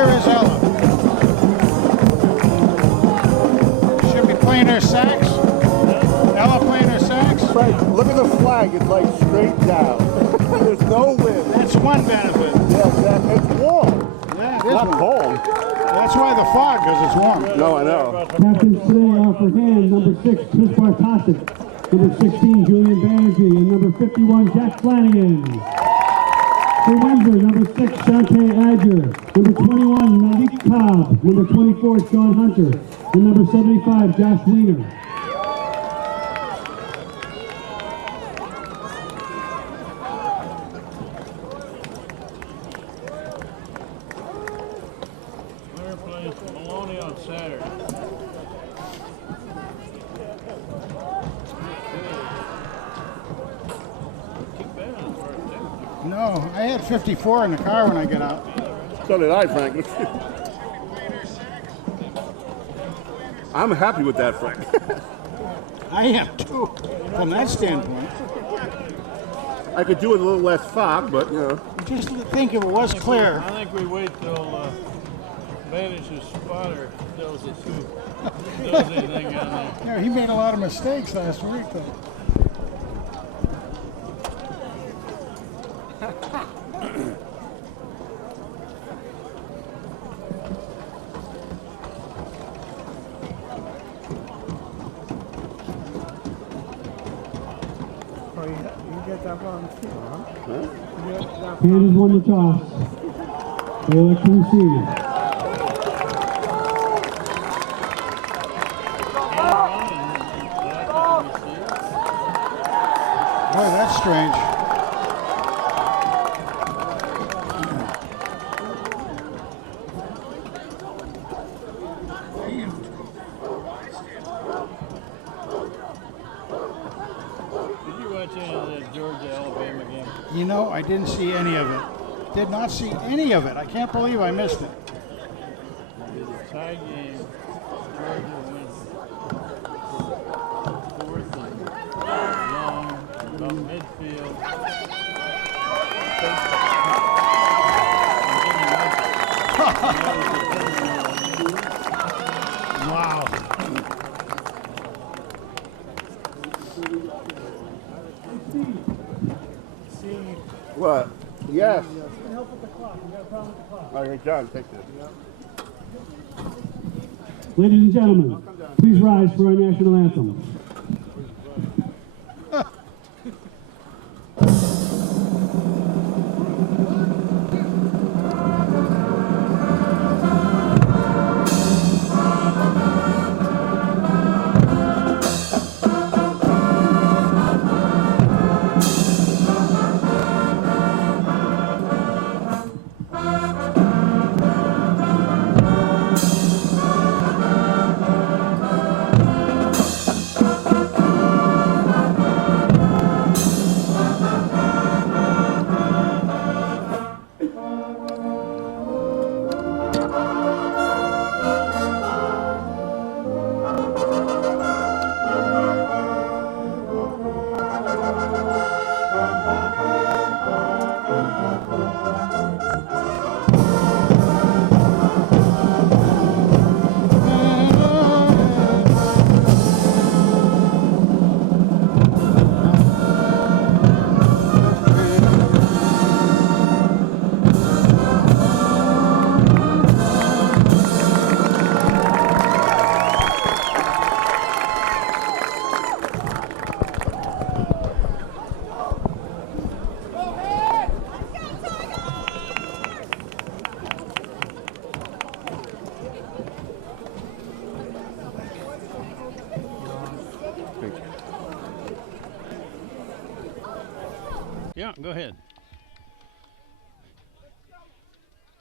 Where is Ella? Should be playing her sax. Ella playing her sax. Frank, look at the flag. It's like straight down. There's no wind. That's one benefit. Yes, it's warm. Yeah, it It's is not warm. cold. That's why the fog, because it's warm. No, I know. Captains today are for hand, number 6, Chris Bartosik, number 16, Julian Banerjee, and number 51, Jack Flanagan. For Windsor, number 6, Shantae Adger, number 21, Malik Cobb, number 24, Sean Hunter, and number 75, Josh Wiener. No, I had 54 in the car when I get out. So did I, Frank. I'm happy with that, Frank. I am too, from that standpoint. I could do with a little less fog, but, you know. Just think if it was clear. I think we wait till Banish's spotter does anything on there. Yeah, he made a lot of mistakes last week, though. Kansas won the toss. They elect to receive. Boy, that's strange. Did you watch any of that Georgia-Alabama game? You know, I didn't see any of it. Did not see any of it. I can't believe I missed it. It was a tie game. Georgia wins. Fourth and long, about midfield. Wow. What? Yes. Help with the clock. You got a problem with the clock. All right, John, take this. Ladies and gentlemen, please rise for our national anthem. Yeah, go ahead.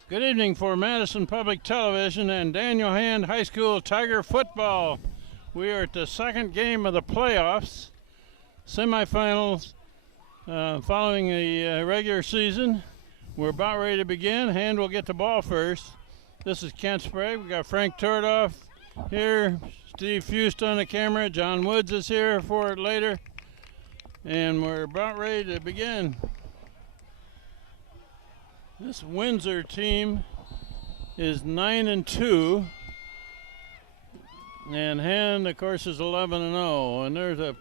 Good evening for Madison Public Television and Daniel Hand High School Tiger football. We are at the second game of the playoffs, semifinals following the regular season. We're about ready to begin. Hand will get the ball first. This is Kent Sprague. We got Frank Turdoff here, Steve Fust on the camera. John Woods is here for it later. And we're about ready to begin. This Windsor team is 9-2. And Hand, of course, is 11-0. And there's a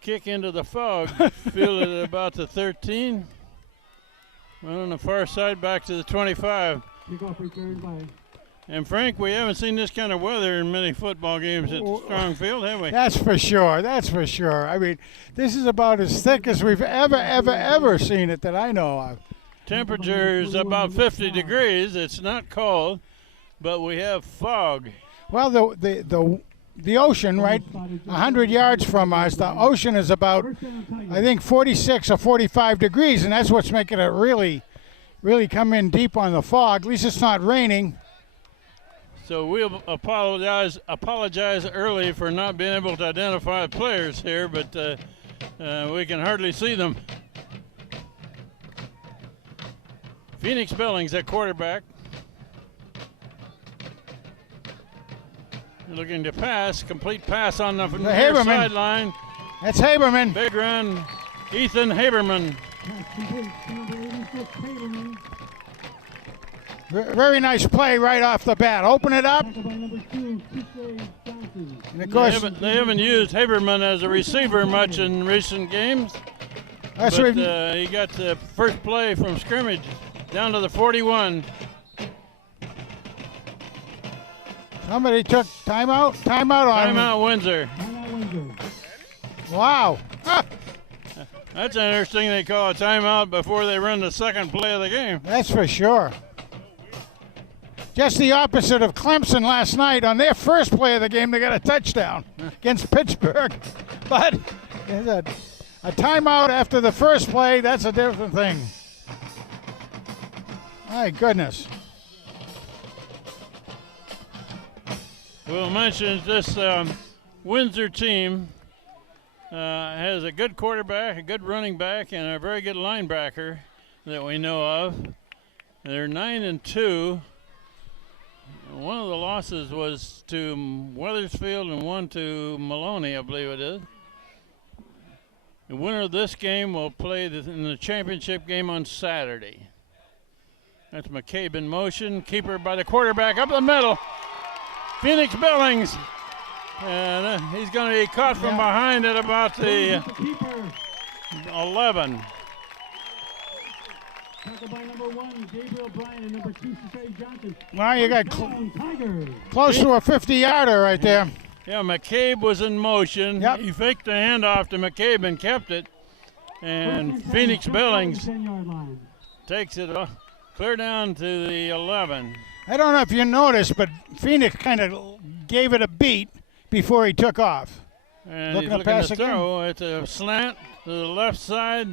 kick into the fog, fielded at about the 13. On the far side, back to the 25. Kickoff return by. And Frank, we haven't seen this kind of weather in many football games at Strong Field, have we? That's for sure. That's for sure. I mean, this is about as thick as we've ever seen it that I know of. Temperature is about 50 degrees. It's not cold, but we have fog. Well, the ocean, right, 100 yards from us, the ocean is about, I think, 46 or 45 degrees, and that's what's making it really come in deep on the fog. At least it's not raining. So we'll apologize early for not being able to identify the players here, but we can hardly see them. Phoenix Billings at quarterback. Looking to pass, complete pass on the near sideline. That's Haberman. Big run, Ethan Haberman. Very nice play right off the bat. Open it up. And of course, they haven't used Haberman as a receiver much in recent games. But he got the first play from scrimmage down to the 41. Somebody took timeout. Timeout Windsor. Wow. Ah, That's interesting. They call a timeout before they run the second play of the game. that's for sure. Just the opposite of Clemson last night. On their first play of the game, they got a touchdown against Pittsburgh. But a timeout after the first play, that's a different thing. My goodness. We'll mention this Windsor team has a good quarterback, a good running back, and a very good linebacker that we know of. They're 9-2. One of the losses was to Weathersfield and one to Maloney, I believe it is. The winner of this game will play in the championship game on Saturday. That's McCabe in motion. Keeper by the quarterback up the middle. Phoenix Billings. And he's going to be caught from behind at about the 11. Tackled by number 1, Gabriel Bryan, and number 2, Cesare Johnson. Well, you got close to a 50-yarder right there. Yeah, McCabe was in motion. Yep. He faked the handoff to McCabe and kept it. And Phoenix Billings takes it clear down to the 11. I don't know if you noticed, but Phoenix kind of gave it a beat before he took off. And he's looking to throw. It's a slant to the left side.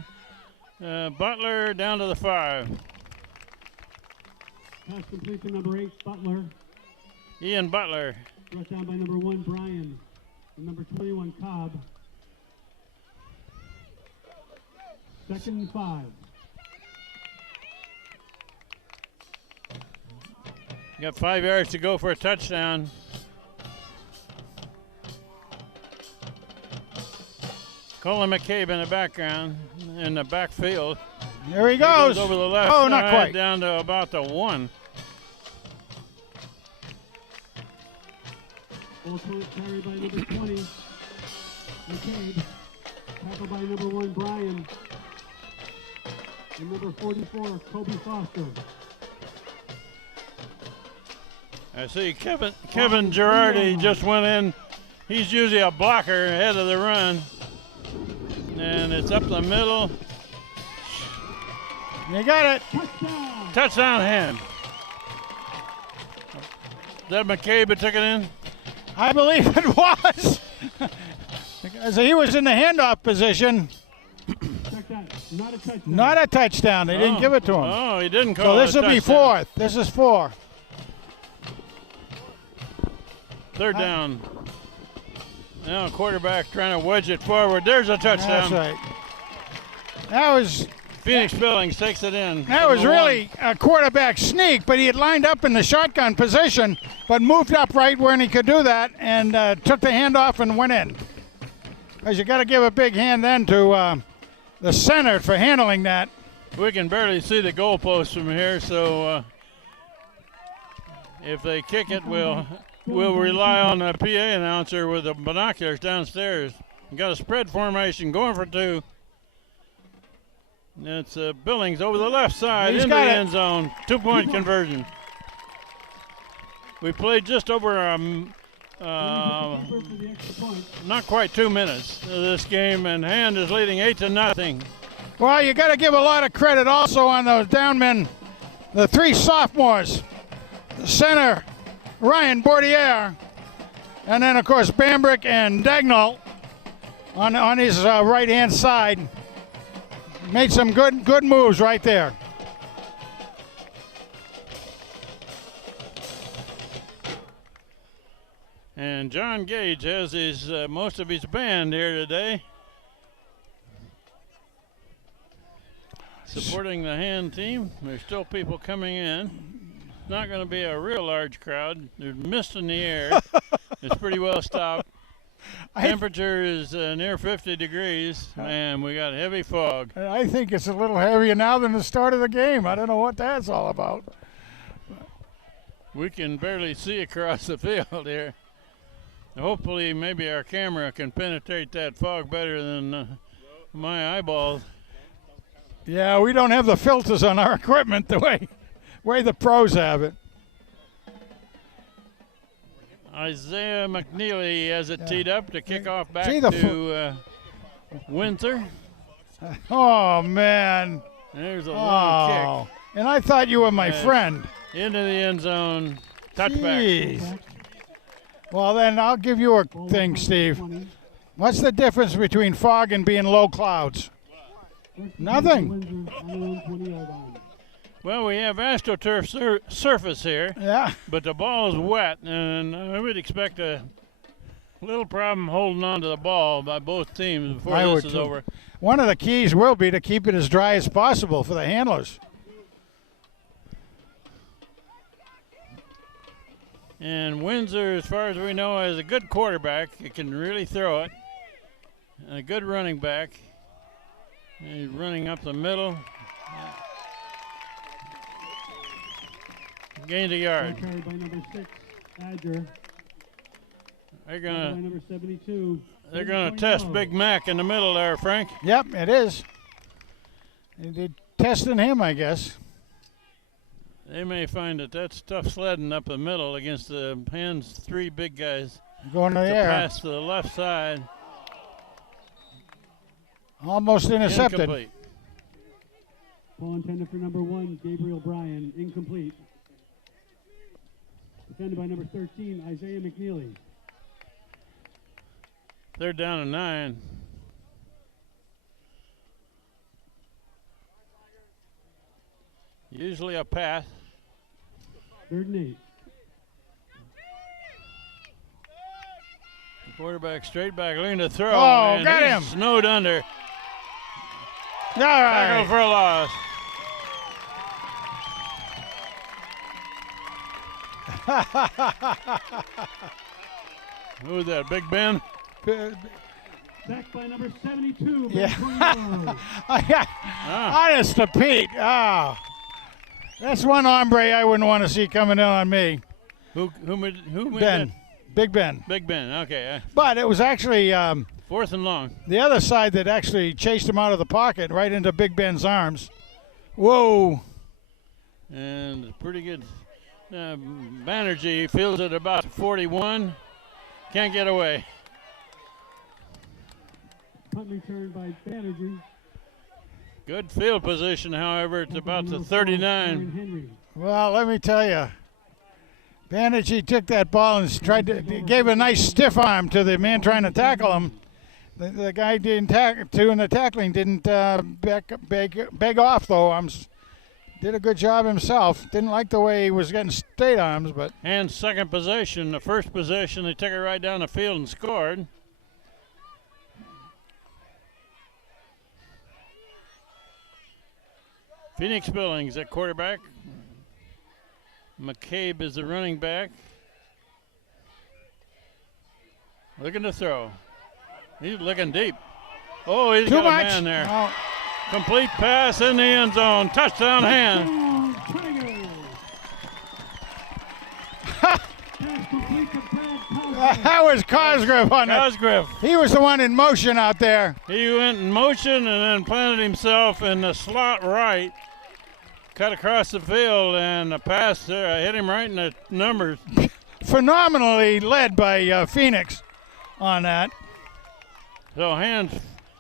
Butler down to the 5. Pass complete to number 8, Butler. Ian Butler. Brought down by number 1, Bryan. And number 21, Cobb. 2nd and 5. You got 5 yards to go for a touchdown. Colin McCabe in the background, in the backfield. There he goes. Over the left side, not quite. Down to about the 1. Ball carried by number 20, McCabe. Tackled by number 1, Bryan. And number 44, Kobe Foster. I see Kevin Girardi just went in. He's usually a blocker ahead of the run. And it's up the middle. You got it. Touchdown! Touchdown Hand. Is that McCabe that took it in? I believe it was. Because he was in the handoff position. Check that. Not a touchdown. Not a touchdown. They didn't give it to him. Oh, he didn't call So it a this will be touchdown. 4th. This is 4. 3rd down. Now quarterback trying to wedge it forward. There's a touchdown. That's right. That was Phoenix Billings takes it in. That was really a quarterback sneak, but he had lined up in the shotgun position, but moved up right when he could do that and took the handoff and went in. Because you got to give a big hand then to the center for handling that. We can barely see the goalpost from here, so If they kick it, we'll rely on the PA announcer with the binoculars downstairs. We got a spread formation going for 2. It's Billings over the left side into the end zone. 2-point conversion. We played just over not quite 2 minutes of this game, and Hand is leading 8-0. Well, you got to give a lot of credit also on those down men, the 3 sophomores, the center Ryan Bordier, and then of course Bambrick and Dagnall on his right-hand side. Made some good moves right there. And John Gage has his most of his band here today, supporting the Hand team. There's still people coming in. It's not going to be a real large crowd. There's mist in the air. It's pretty well stopped. Temperature is near 50 degrees, and we got heavy fog. I think it's a little heavier now than the start of the game. I don't know what that's all about. We can barely see across the field here. Hopefully, maybe our camera can penetrate that fog better than my eyeballs. Yeah, we don't have the filters on our equipment the way the pros have it. Isaiah McNeely has it teed up to kick off back to Windsor. Oh, man. There's a long kick. And I thought you were my friend. Into the end zone. Touchback. Jeez. Well, then I'll give you a thing, Steve. What's the difference between fog and being low clouds? Nothing. Well, we have AstroTurf surface here. Yeah. But the ball is wet, and I would expect a little problem holding on to the ball by both teams before this is over. One of the keys will be to keep it as dry as possible for the handlers. And Windsor, as far as we know, has a good quarterback. He can really throw it. And a good running back. And he's running up the middle. Gained a yard. Carried by number 6, Badger. They're gonna. By number 72. They're gonna test Big Mac in the middle there, Frank. Yep, it is. They're testing him, I guess. They may find that that's tough sledding up the middle against the Hand's 3 big guys. Going to the air. Pass to the left side. Almost intercepted. Incomplete. Ball intended for number 1, Gabriel Bryan. Incomplete. Defended by number 13, Isaiah McNeely. They're down to 9. Usually a pass. 3rd and 8. The quarterback straight back, looking to throw. Oh, and got he's him. Snowed under. All right. Tackle for a loss. Who's that, Big Ben? Sacked by number 72. Yeah. Honest to Pete. Oh. That's one hombre I wouldn't want to see coming in on me. Who made Ben. that? Big Ben. Big Ben, okay. But it was actually 4th and long. the other side that actually chased him out of the pocket right into Big Ben's arms. Whoa. And pretty good. Banerjee feels it about 41. Can't get away. Punt return by Banerjee. Good field position, however. It's about the 39. Well, let me tell you. Banerjee took that ball and gave a nice stiff arm to the man trying to tackle him. The guy didn't doing the tackling didn't beg off though. Did a good job himself. Didn't like the way he was getting straight arms, but. And second possession, the first possession, they took it right down the field and scored. Phoenix Billings at quarterback. McCabe is the running back. Looking to throw. He's looking deep. Oh, he's got a man there. Oh. Complete pass in the end zone. Touchdown Hand. pass complete to Brad Cosgrove. That was Cosgrove on it. Cosgrove. He was the one in motion out there. He went in motion and then planted himself in the slot right, cut across the field, and the pass hit him right in the numbers. Phenomenally led by Phoenix on that. So Hand's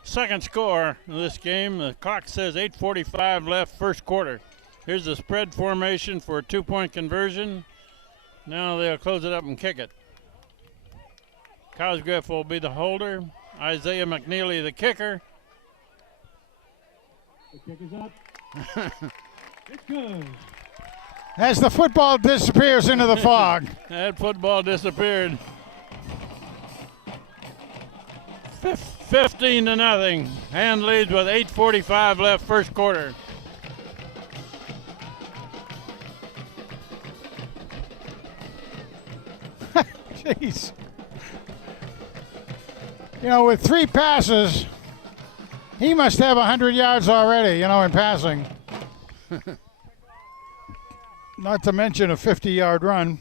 second score in this game. The clock says 8:45 left, first quarter. Here's the spread formation for a 2-point conversion. Now they'll close it up and kick it. Cosgrove will be the holder. Isaiah McNeely the kicker. The kick is up. It's good. As the football disappears into the fog. That football disappeared. 15-0. Hand leads with 8:45 left, first quarter. Jeez. You know, with 3 passes, he must have 100 yards already, you know, in passing. Not to mention a 50-yard run.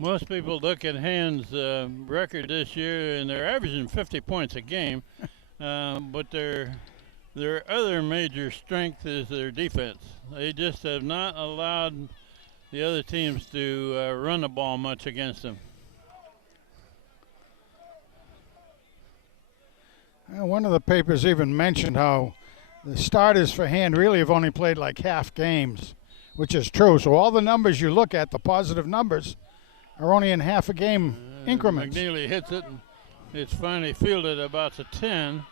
Most people look at Hand's record this year, and they're averaging 50 points a game. But their other major strength is their defense. They just have not allowed the other teams to run the ball much against them. One of the papers even mentioned how the starters for Hand really have only played like half games, which is true. So all the numbers you look at, the positive numbers, are only in half a game increments. McNeely hits it. It's finally fielded about the 10.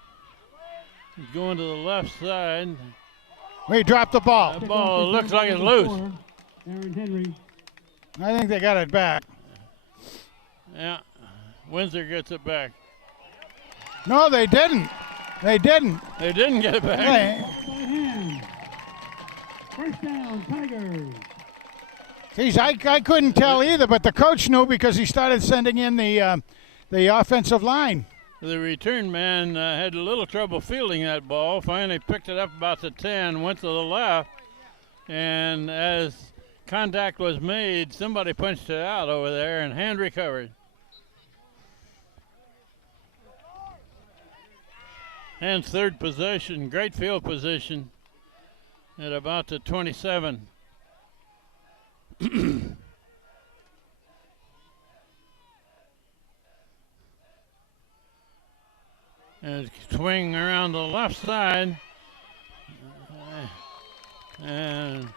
He's going to the left side. We dropped the ball. That ball looks like it's loose. Aaron Henry. I think they got it back. Yeah, Windsor gets it back. No, they didn't. They didn't. They didn't get it back. Hey, By hand. First down, Tigers. geez, I couldn't tell either, but the coach knew because he started sending in the offensive line. The return man had a little trouble fielding that ball. Finally picked it up about the 10, went to the left, and as contact was made, somebody punched it out over there, and Hand recovered. Hand's third possession, great field position at about the 27. And swing around the left side. And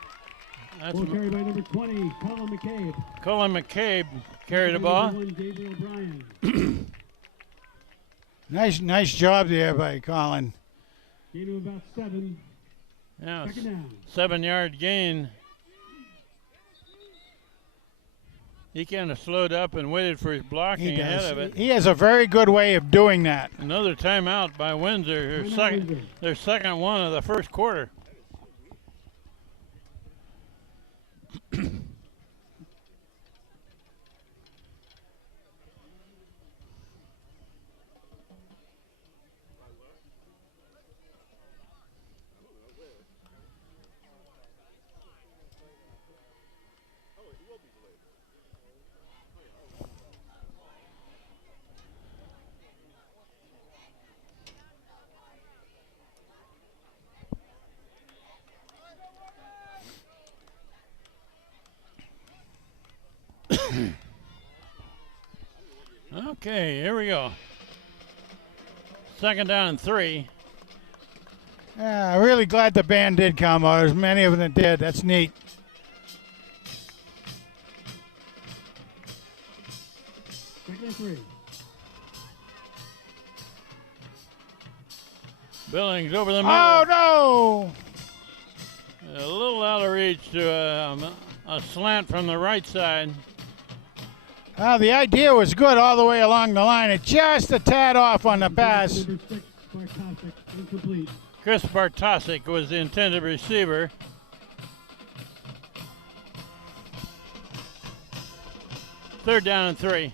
that's Ball carried by number 20, Colin McCabe. Colin McCabe carried the ball. Number 1, Gabriel Bryan. Nice job there by Colin. Gain of about 7. Yeah, Second down. 7-yard gain. He kind of slowed up and waited for his blocking He ahead does. of it. He has a very good way of doing that. Another timeout by Windsor, their second one of the first quarter. Okay, here we go. Second down and 3. Yeah, I'm really glad the band did come out. As many of them did. That's neat. Second and 3. Billings over the middle. Oh, no! A little out of reach to a slant from the right side. The idea was good all the way along the line. It just a tad off on the pass. Number 6, Bartosik, incomplete. Chris Bartosik was the intended receiver. Third down and 3.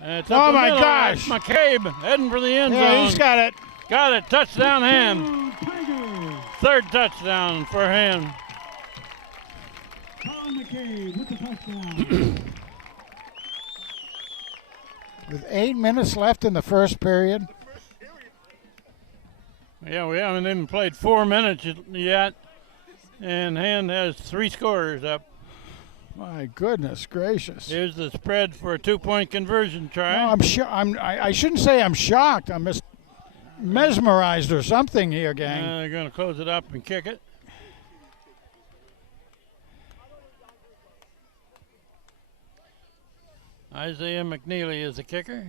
It's Oh, up the my middle. gosh. That's McCabe heading for the end Yeah, zone. he's got it. Got it. Touchdown hand. Tigers. Third touchdown for him. Colin McCabe with the touchdown. With 8 minutes left in the first period. Yeah, we haven't even played 4 minutes yet. And Hand has 3 scorers up. My goodness gracious. Here's the spread for a 2-point conversion try. No, I shouldn't say I'm shocked. I'm mesmerized or something here, gang. They're going to close it up and kick it. Isaiah McNeely is the kicker.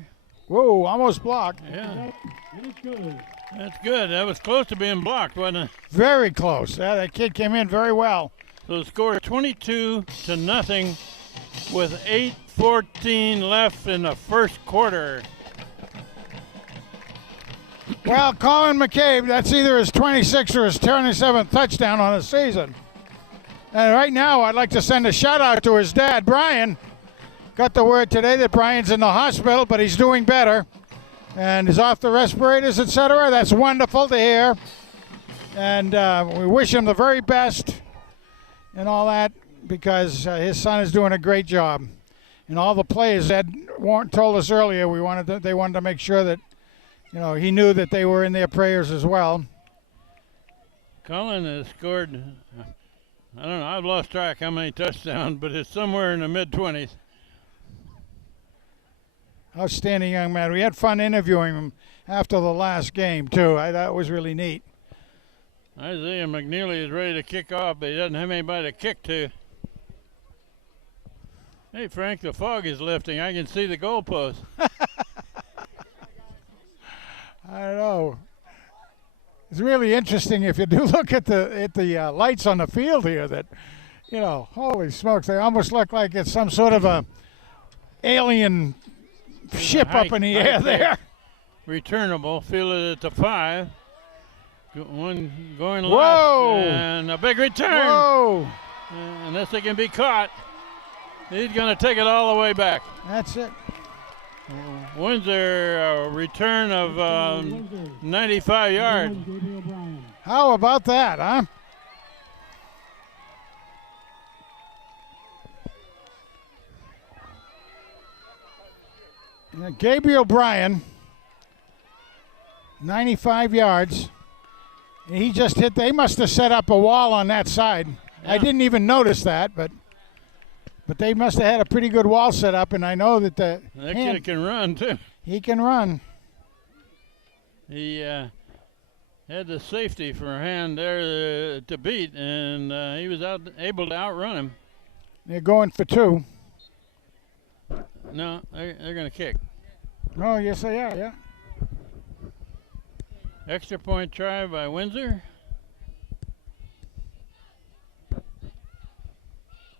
Whoa, almost blocked. Yeah, And it's good. that's good. That was close to being blocked, wasn't it? Very close. Yeah, that kid came in very well. So the score is 22-0 with 8:14 left in the first quarter. Well, Colin McCabe, that's either his 26th or his 27th touchdown on the season. And right now, I'd like to send a shout out to his dad, Brian. Got the word today that Brian's in the hospital, but he's doing better. And he's off the respirators, etc. That's wonderful to hear. And we wish him the very best and all that, because his son is doing a great job. And all the players, Ed told us earlier, they wanted to make sure that, he knew that they were in their prayers as well. Colin has scored, I don't know, I've lost track how many touchdowns, but it's somewhere in the mid-20s. Outstanding young man. We had fun interviewing him after the last game, too. That was really neat. Isaiah McNeely is ready to kick off, but he doesn't have anybody to kick to. Hey, Frank, the fog is lifting. I can see the goalpost. I don't know. It's really interesting if you do look at the lights on the field here. That, holy smokes, they almost look like it's some sort of a alien ship up in the air there. Returnable, fielded at the 5. One going left. Whoa! And a big return. Whoa! Unless they can be caught, he's going to take it all the way back. That's it. Windsor, a return of 95 yards. How about that, huh? Gabriel Bryan, 95 yards. He just hit. They must have set up a wall on that side. Yeah. I didn't even notice that, but they must have had a pretty good wall set up, and I know that That kid can run, too. He can run. He had the safety for Hand there to beat, and he was able to outrun him. They're going for 2. No, they're going to kick. Oh, yes, they are, yeah. Extra point try by Windsor.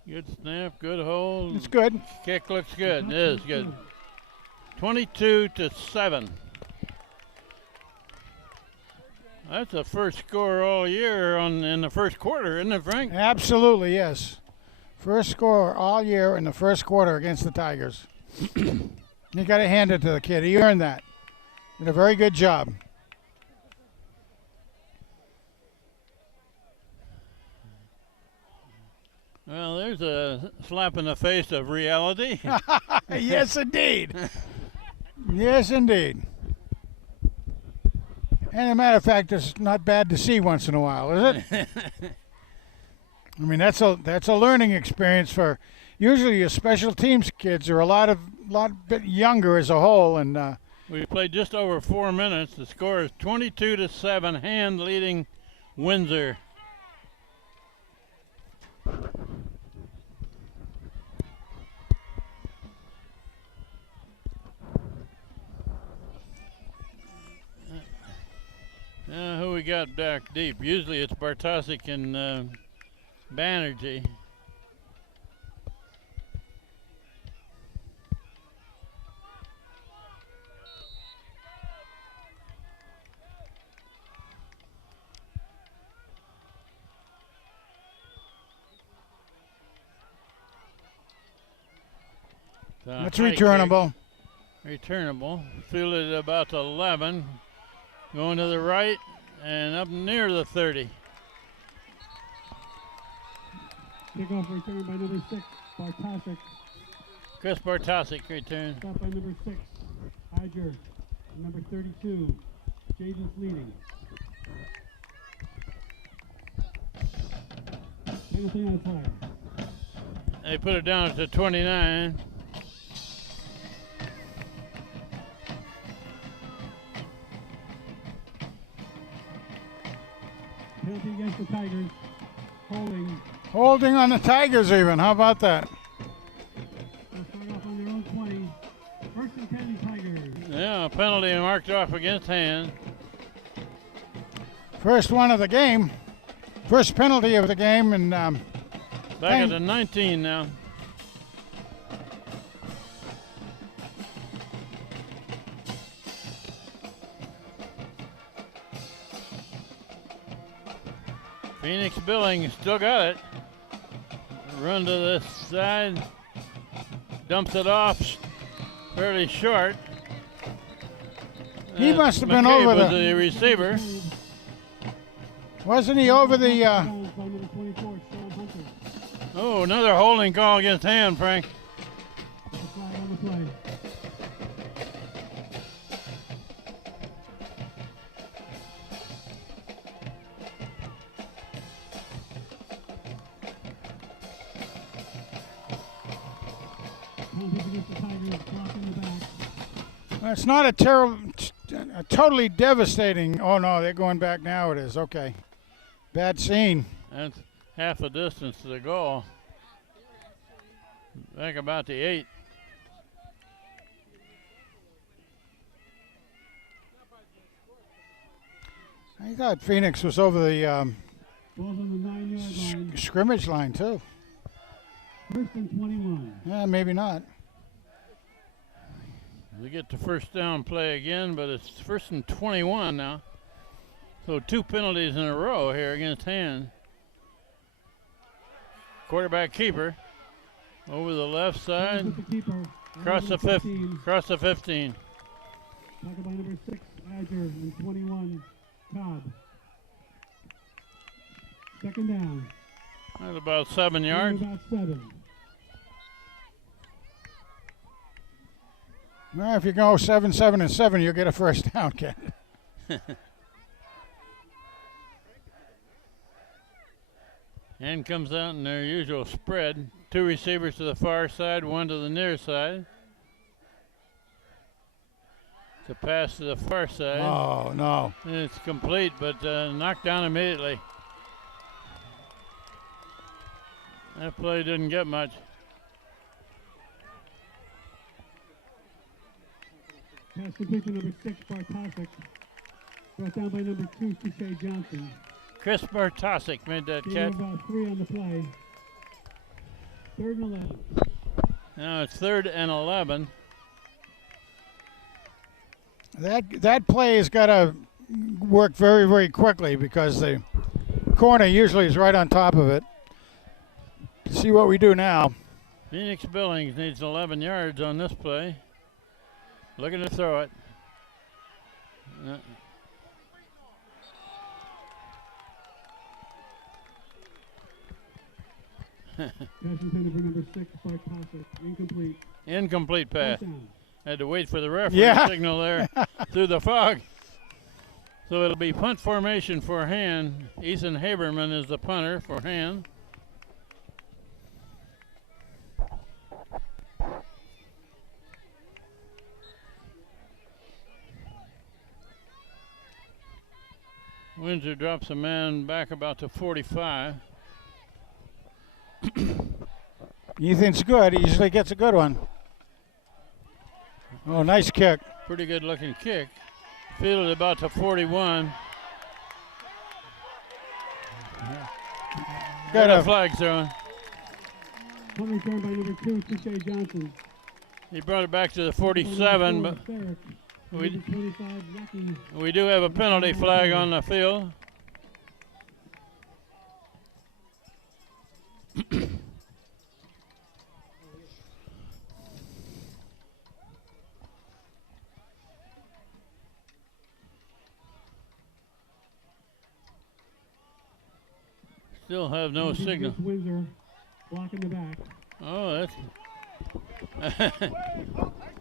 Good snap, good hold. It's good. Kick looks good. It is good. 22-7. That's the first score all year in the first quarter, isn't it, Frank? Absolutely, yes. First score all year in the first quarter against the Tigers. You got to hand it to the kid. He earned that. Did a very good job. Well, there's a slap in the face of reality. Yes, indeed. Yes, indeed. And as a matter of fact, it's not bad to see once in a while, is it? I mean, that's a learning experience for. Usually, your special teams kids are a lot bit younger as a whole, and We played just over 4 minutes. The score is 22-7. Hand leading Windsor. Who we got back deep? Usually it's Bartosik and Banerjee. that's returnable. Returnable. Fielded about 11. Going to the right and up near the 30. Kickoff return by number 6, Bartosik. Chris Bartosik return. Stop by number 6, Iger. Number 32, Jaden Fleeting. Penalty on the fire. They put it down to 29. Penalty against the Tigers. Holding. Holding on the Tigers even. How about that? They'll start off on their own 20. First and 10 Tigers. Yeah, a penalty marked off against hand. First one of the game. First penalty of the game. And Back at the 19 now. Phoenix Billings still got it. Run to this side. Dumps it off fairly short. He must have been McCabe over was the. the receiver. Wasn't he over the? By number 24, Sean Hunter. Oh, another holding call against hand, Frank. With the flag on the play. Penalties against the Tigers, block in the back. It's not a terrible, a totally devastating. Oh no, they're going back now. It is okay. Bad scene. That's half the distance to the goal. Back about the 8. I thought Phoenix was over the Ball's on the 9-yard line. scrimmage line too. First and 21. Yeah, maybe not. We get the first down play again, but it's first and 21 now. So 2 penalties in a row here against hand. Quarterback keeper over the left side, With the keeper. across the 15. Across the 15. Tackled by number 6, Adger, and 21, Cobb. Second down. That's about 7 yards. About 7. Well, if you go 7, 7, and 7, you'll get a first down, Ken. And comes out in their usual spread. 2 receivers to the far side, 1 to the near side. It's a pass to the far side. Oh no! And it's complete, but knocked down immediately. That play didn't get much. Pass complete to number 6, Bartosik. Brought down by number 2, Touche Johnson. Chris Bartosik made that Gain catch. of about 3 on the play. Third and 11. Now it's 3rd and 11. That play has got to work very, very quickly because the corner usually is right on top of it. See what we do now. Phoenix Billings needs 11 yards on this play. Looking to throw it. Pass intended for number 6, Bartosik. Incomplete. Incomplete pass. Fourth down. Had to wait for the referee Yeah. signal there through the fog. So it'll be punt formation for hand. Ethan Haberman is the punter for hand. Windsor drops a man back about to 45. Ethan's good. He usually gets a good one. Oh, nice kick. Pretty good looking kick. Fielded about to 41. Got a flag thrown. Punt return by number 2, Touche Johnson. He brought it back to the 47, but we do have a penalty flag on the field. Still have no signal. Windsor blocking the back. Oh, that's.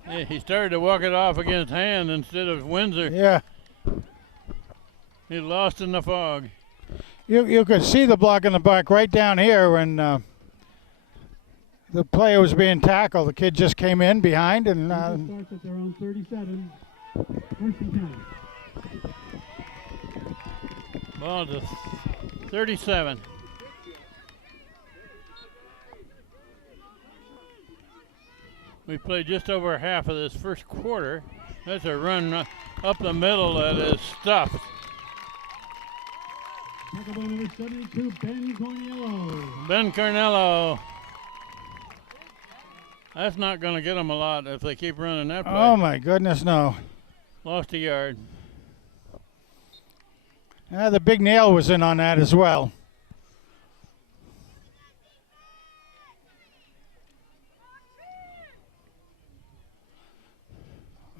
Yeah, he started to walk it off against Hand instead of Windsor. Yeah. He lost in the fog. You could see the block in the back right down here when the player was being tackled. The kid just came in behind and. Starts at their own 37. First and 10. Ball to 37. We played just over half of this first quarter. That's a run up the middle that is stuffed. Tackle by number 72, Ben Cornello. Ben Cornello. That's not going to get them a lot if they keep running that play. Oh my goodness, no. Lost a yard. The big nail was in on that as well.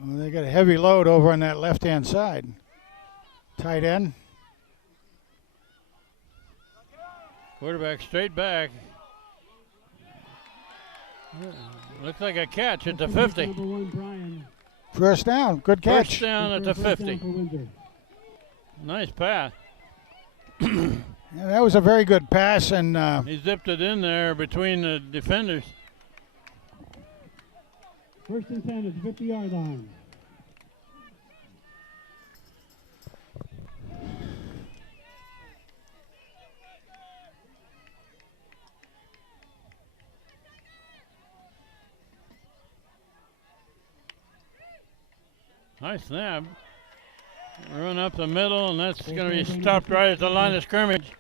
Well, they got a heavy load over on that left-hand side. Tight end. Quarterback straight back. Looks like a catch at the 50. Number 1, Brian. First down. Good catch. First down at the First 50. down for Windsor. Nice pass. Yeah, that was a very good pass, and He zipped it in there between the defenders. First and 10 at the 50-yard line. Nice snap. Run up the middle, and that's going to be stopped right at the line of scrimmage.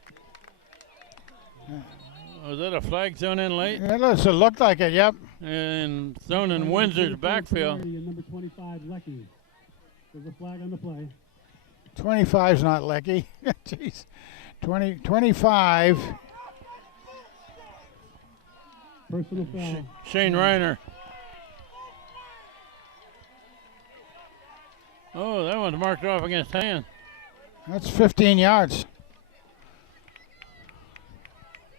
Was that a flag thrown in late? it looked like it, yep. And thrown in Windsor's backfield. And number 25, Lecky. There's a flag on the play. 25's not Lecky. Jeez. 25. Personal foul. Shane Reiner. Oh, that one's marked off against Hand. That's 15 yards.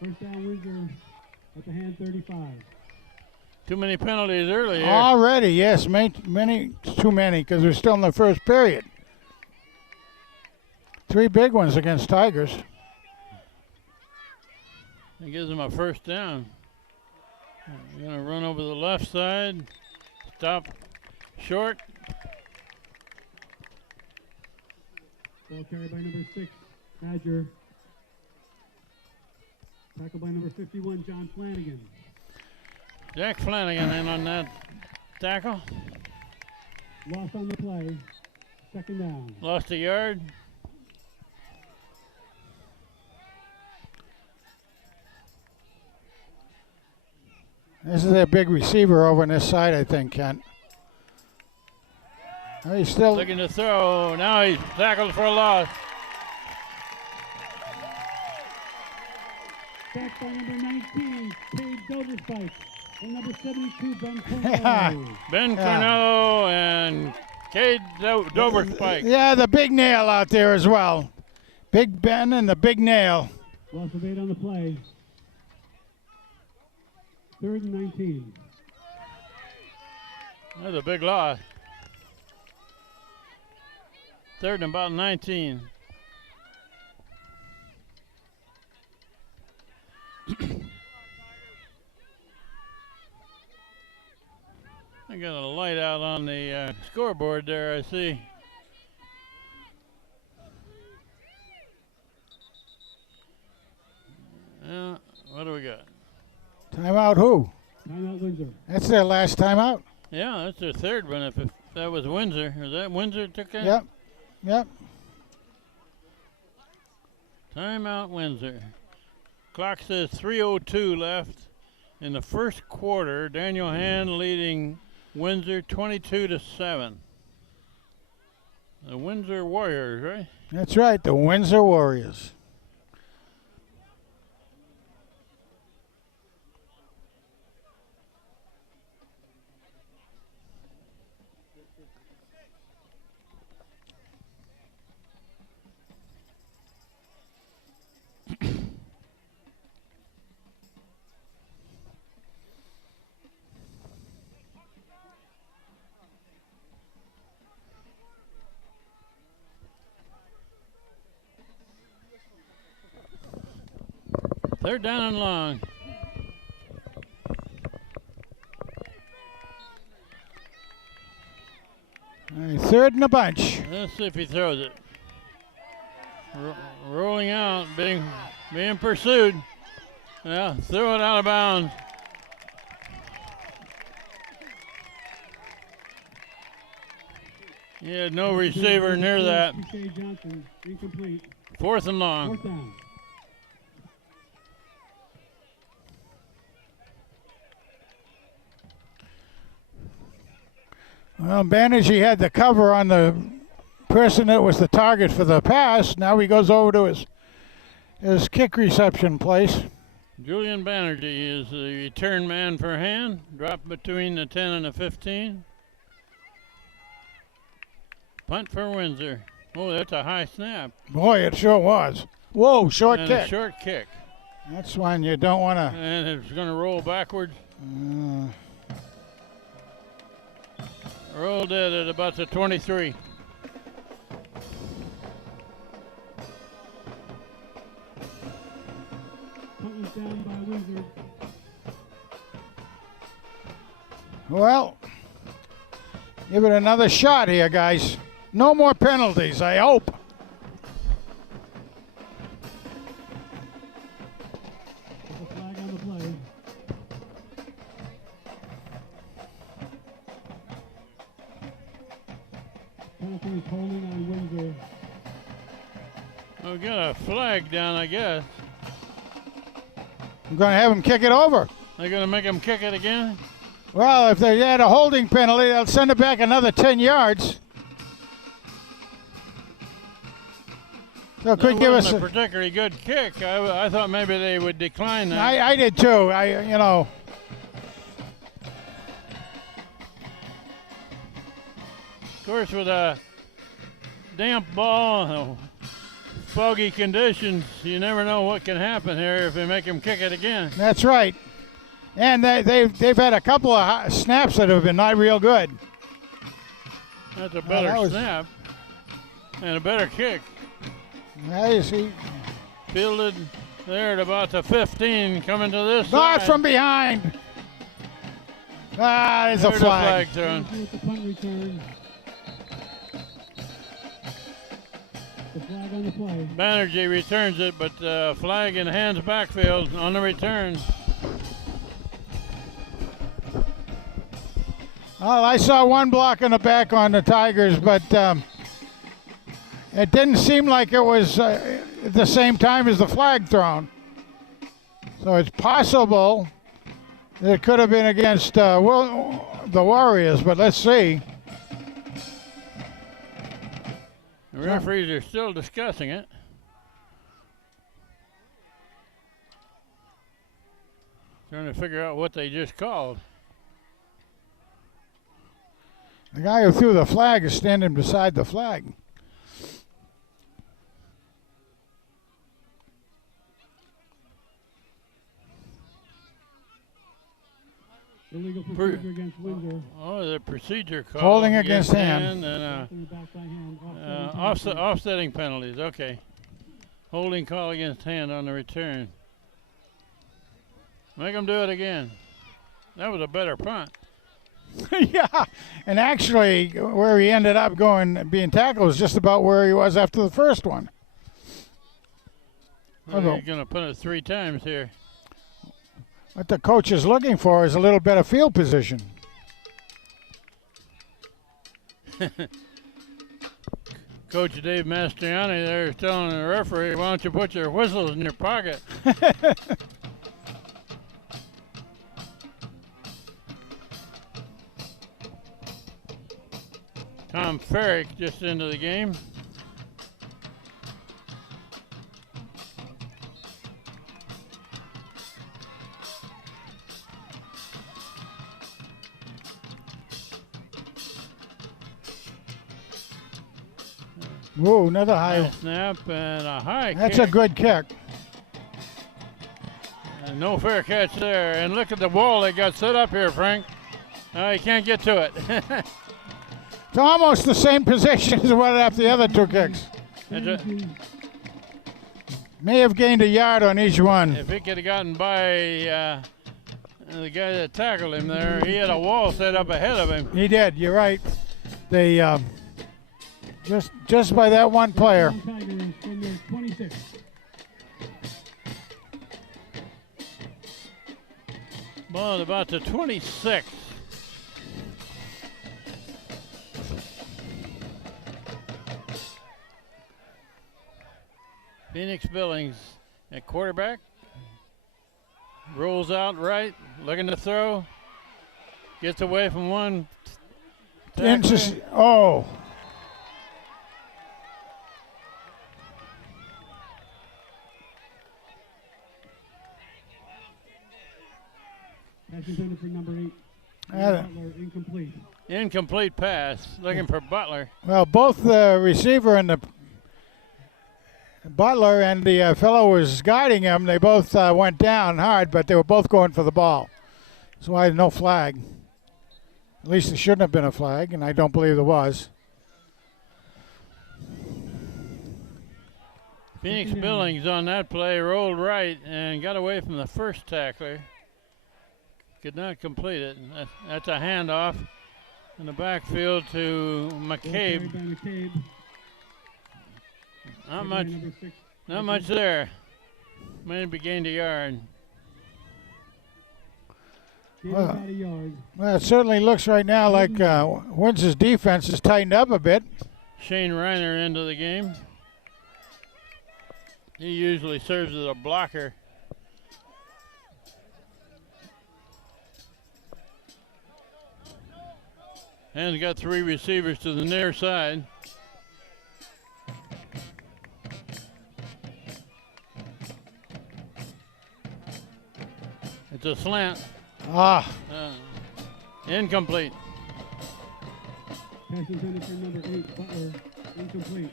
First down, Windsor at the Hand 35. Too many penalties early here. Already, yes. Too many because we're still in the first period. 3 big ones against Tigers. It gives them a first down. They're going to run over the left side. Stop short. Ball carried by number 6, Badger. Tackle by number 51, John Flanagan. Jack Flanagan in on that tackle. Lost on the play. Second down. Lost a yard. This is their big receiver over on this side, I think, Kent. Oh, he's still Looking to throw. Now he's tackled for a loss. Back by number 19, Cade Doverspike. And number 72, Ben Yeah. Cornello. Ben Cornello and Cade Doverspike. Yeah, the big nail out there as well. Big Ben and the big nail. Loss of 8 on the play. Third and 19. That's a big loss. Third and about 19. I got a light out on the scoreboard there, I see. What do we got? Timeout who? Timeout Windsor. That's their last timeout? Yeah, that's their third one. If that was Windsor. Is that Windsor took that? Yep. Yep. Timeout Windsor. Clock says 3:02 left in the first quarter. Daniel Hand leading Windsor 22-7. The Windsor Warriors, right? That's right, the Windsor Warriors. Third down and long. All right, third in a bunch. Let's see if he throws it. Rolling out, being pursued. Yeah, throw it out of bounds. He had no receiver near that. Johnson, incomplete. Fourth and long. Fourth down. Well, Banerjee had the cover on the person that was the target for the pass. Now he goes over to his kick reception place. Julian Banerjee is the return man for hand. Drop between the 10 and the 15. Punt for Windsor. Oh, that's a high snap. Boy, it sure was. Whoa, short And kick. a short kick. That's one you don't want to. And it's going to roll backwards. Rolled it at about the 23. Punt was down by Windsor. Well, give it another shot here, guys. No more penalties, I hope. With a flag on the play. Penalty is holding on Windsor. We got a flag down, I guess. I'm going to have him kick it over. They're going to make him kick it again? Well, if they had a holding penalty, they'll send it back another 10 yards. So it could give us a particularly good kick. I thought maybe they would decline that. I did too. Of course, with a damp ball, foggy conditions, you never know what can happen here if they make him kick it again. That's right. And they've had a couple of snaps that have been not real good. That's a better snap and a better kick. Now you see. Fielded there at about the 15, coming to this Not side. from behind. There's a flag. Thrown. With the punt return. The flag on the play. Banerjee returns it, but flag in hands backfield on the return. Well, I saw one block in the back on the Tigers, but it didn't seem like it was at the same time as the flag thrown. So it's possible that it could have been against the Warriors, but let's see. The referees are still discussing it. Trying to figure out what they just called. The guy who threw the flag is standing beside the flag. Illegal procedure against Windsor. Oh, the procedure call. Holding against hand. And offsetting penalties. Okay. Holding call against hand on the return. Make them do it again. That was a better punt. Yeah, and actually where he ended up being tackled was just about where he was after the first one. You're going to put it 3 times here. What the coach is looking for is a little better field position. Coach Dave Mastriani there is telling the referee, why don't you put your whistles in your pocket? Tom Ferrick just into the game. Whoa, another high. Nice snap and a high That's kick. a good kick. And no fair catch there. And look at the wall they got set up here, Frank. You can't get to it. It's almost the same position as what after the other 2 kicks. May have gained a yard on each one. If he could have gotten by the guy that tackled him there, he had a wall set up ahead of him. He did. You're right. They just by that one player. Tigers from their 26. Ball at about the 26. Phoenix Billings at quarterback. Rolls out right, looking to throw. Gets away from one. Oh. Pass intended for number 8. Uh, Butler, incomplete. Incomplete pass. Looking for Butler. Well, both the receiver and the Butler and the fellow who was guiding him, they both went down hard, but they were both going for the ball. That's why no flag. At least there shouldn't have been a flag, and I don't believe there was. Phoenix Billings on that play rolled right and got away from the first tackler. Could not complete it. That's a handoff in the backfield to McCabe. Not much there. Maybe gained a yard. Well, it certainly looks right now like Windsor's defense has tightened up a bit. Shane Reiner into the game. He usually serves as a blocker. And got 3 receivers to the near side. It's a slant. Incomplete. Pass intended for number 8, Butler, incomplete.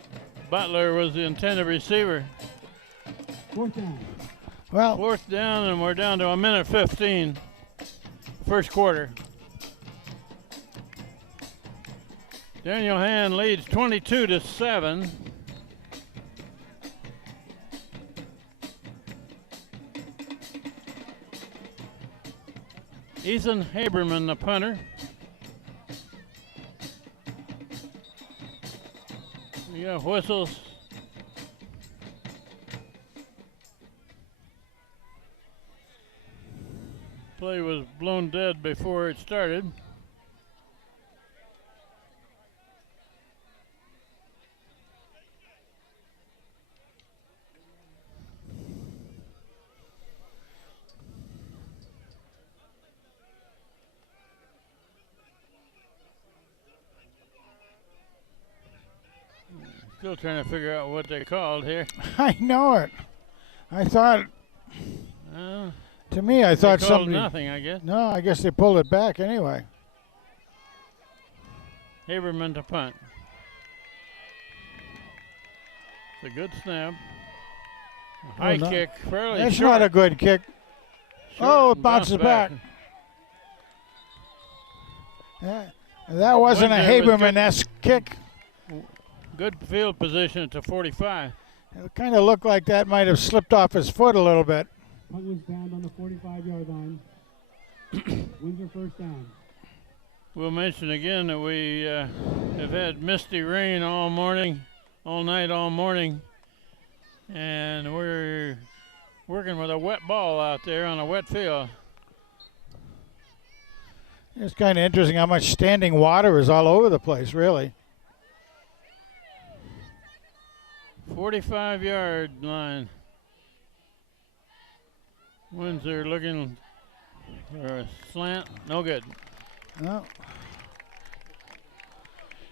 Butler was the intended receiver. 4th down. Well, 4th down, and we're down to 1:15. First quarter. Daniel Hand leads 22-7. Ethan Haberman, the punter. We got whistles. Play was blown dead before it started. Still trying to figure out what they called here. I know it. I thought, to me, I thought they called somebody. nothing, I guess. No, I guess they pulled it back anyway. Haberman to punt. It's a good snap. A high kick, fairly That's short. not a good kick. Short It and bounces bounced back. That wasn't a Windsor was Haberman-esque kick. Good field position at the 45. It kind of looked like that might have slipped off his foot a little bit. Punt was down on the 45-yard line. Windsor first down. We'll mention again that we have had misty rain all morning, all night, all morning. And we're working with a wet ball out there on a wet field. It's kind of interesting how much standing water is all over the place, really. 45-yard line. Windsor looking for a slant. No good. No.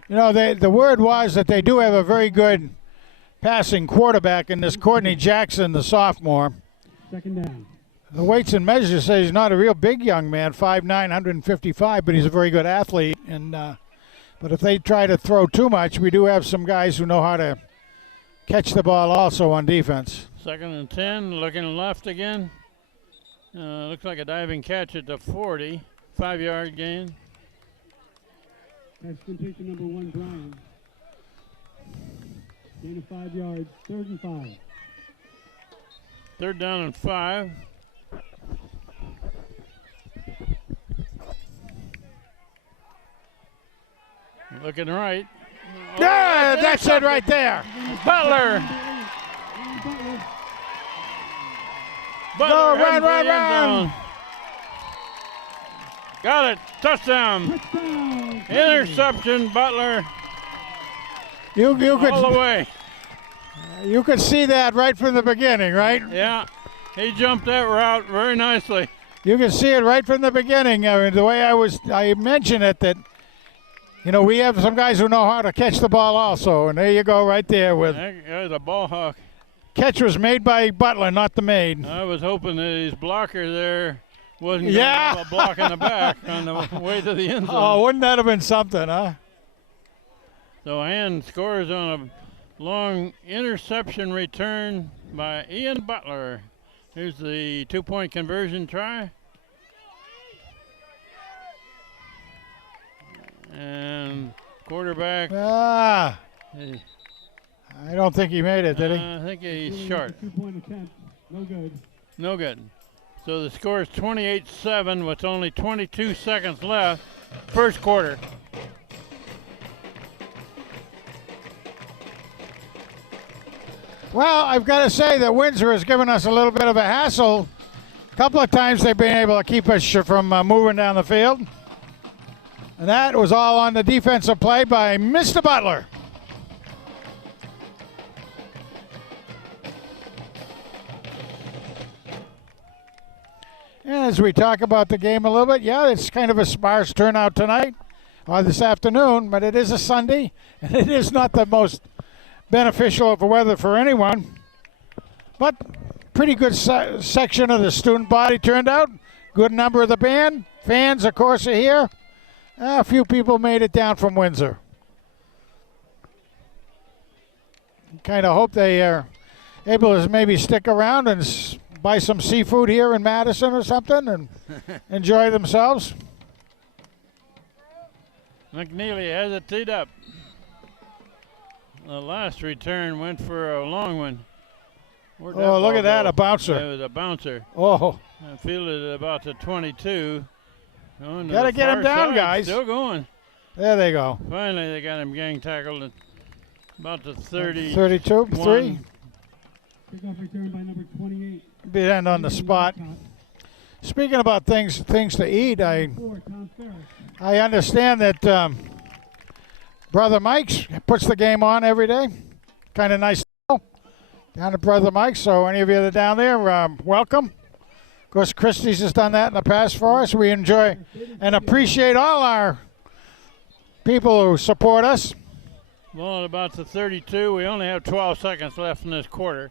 You know, the word was that they do have a very good passing quarterback in this Courtney Jackson, the sophomore. Second down. The weights and measures say he's not a real big young man, 5'9", 155, but he's a very good athlete. And but if they try to throw too much, we do have some guys who know how to catch the ball also on defense. 2nd and 10, looking left again. Looks like a diving catch at the 40, 5-yard gain. That's complete to number 1, Brian. Gain of 5 yards, 3rd and 5. Third down and 5. Looking right. Yeah, that's it right there. Butler. Go, heading run, for run, the end run. zone. Got it. Touchdown. Interception, Butler. You All the way. could see that right from the beginning, right? Yeah. He jumped that route very nicely. You can see it right from the beginning. I mean, the way I mentioned it, that we have some guys who know how to catch the ball also, and there you go right there with There's a ball hawk. catch was made by Butler, not the maid. I was hoping that his blocker there wasn't going to have a block in the back on the way to the end zone. Oh, wouldn't that have been something, huh? So Hand scores on a long interception return by Ian Butler. Here's the 2-point conversion try. And quarterback. I don't think he made it, did he? I think he's short. 2-point attempt. No good. No good. So the score is 28-7 with only 22 seconds left. First quarter. Well, I've got to say that Windsor has given us a little bit of a hassle. A couple of times they've been able to keep us from moving down the field. And that was all on the defensive play by Mr. Butler. And as we talk about the game a little bit, yeah, it's kind of a sparse turnout tonight or this afternoon, but it is a Sunday, and it is not the most beneficial of weather for anyone. But pretty good section of the student body turned out. Good number of the band. Fans, of course, are here. A few people made it down from Windsor. Kind of hope they are able to maybe stick around and buy some seafood here in Madison or something and enjoy themselves. McNeely has it teed up. The last return went for a long one. Where'd Oh, look ball at that, go? a bouncer. It was a bouncer. Oh, Fielded at about the 22. Gotta get him down, guys. Still going. there they go. Finally, they got him gang tackled at about the 30. 32, 3. Kickoff return by number 28. Be end on the spot. Speaking about things to eat, Tom Ferris. I understand that Brother Mike's puts the game on every day. Kind of nice down at Brother Mike's. So any of you that are down there, welcome. Of course, Christie's has done that in the past for us. We enjoy and appreciate all our people who support us. Well, at about the 32, we only have 12 seconds left in this quarter.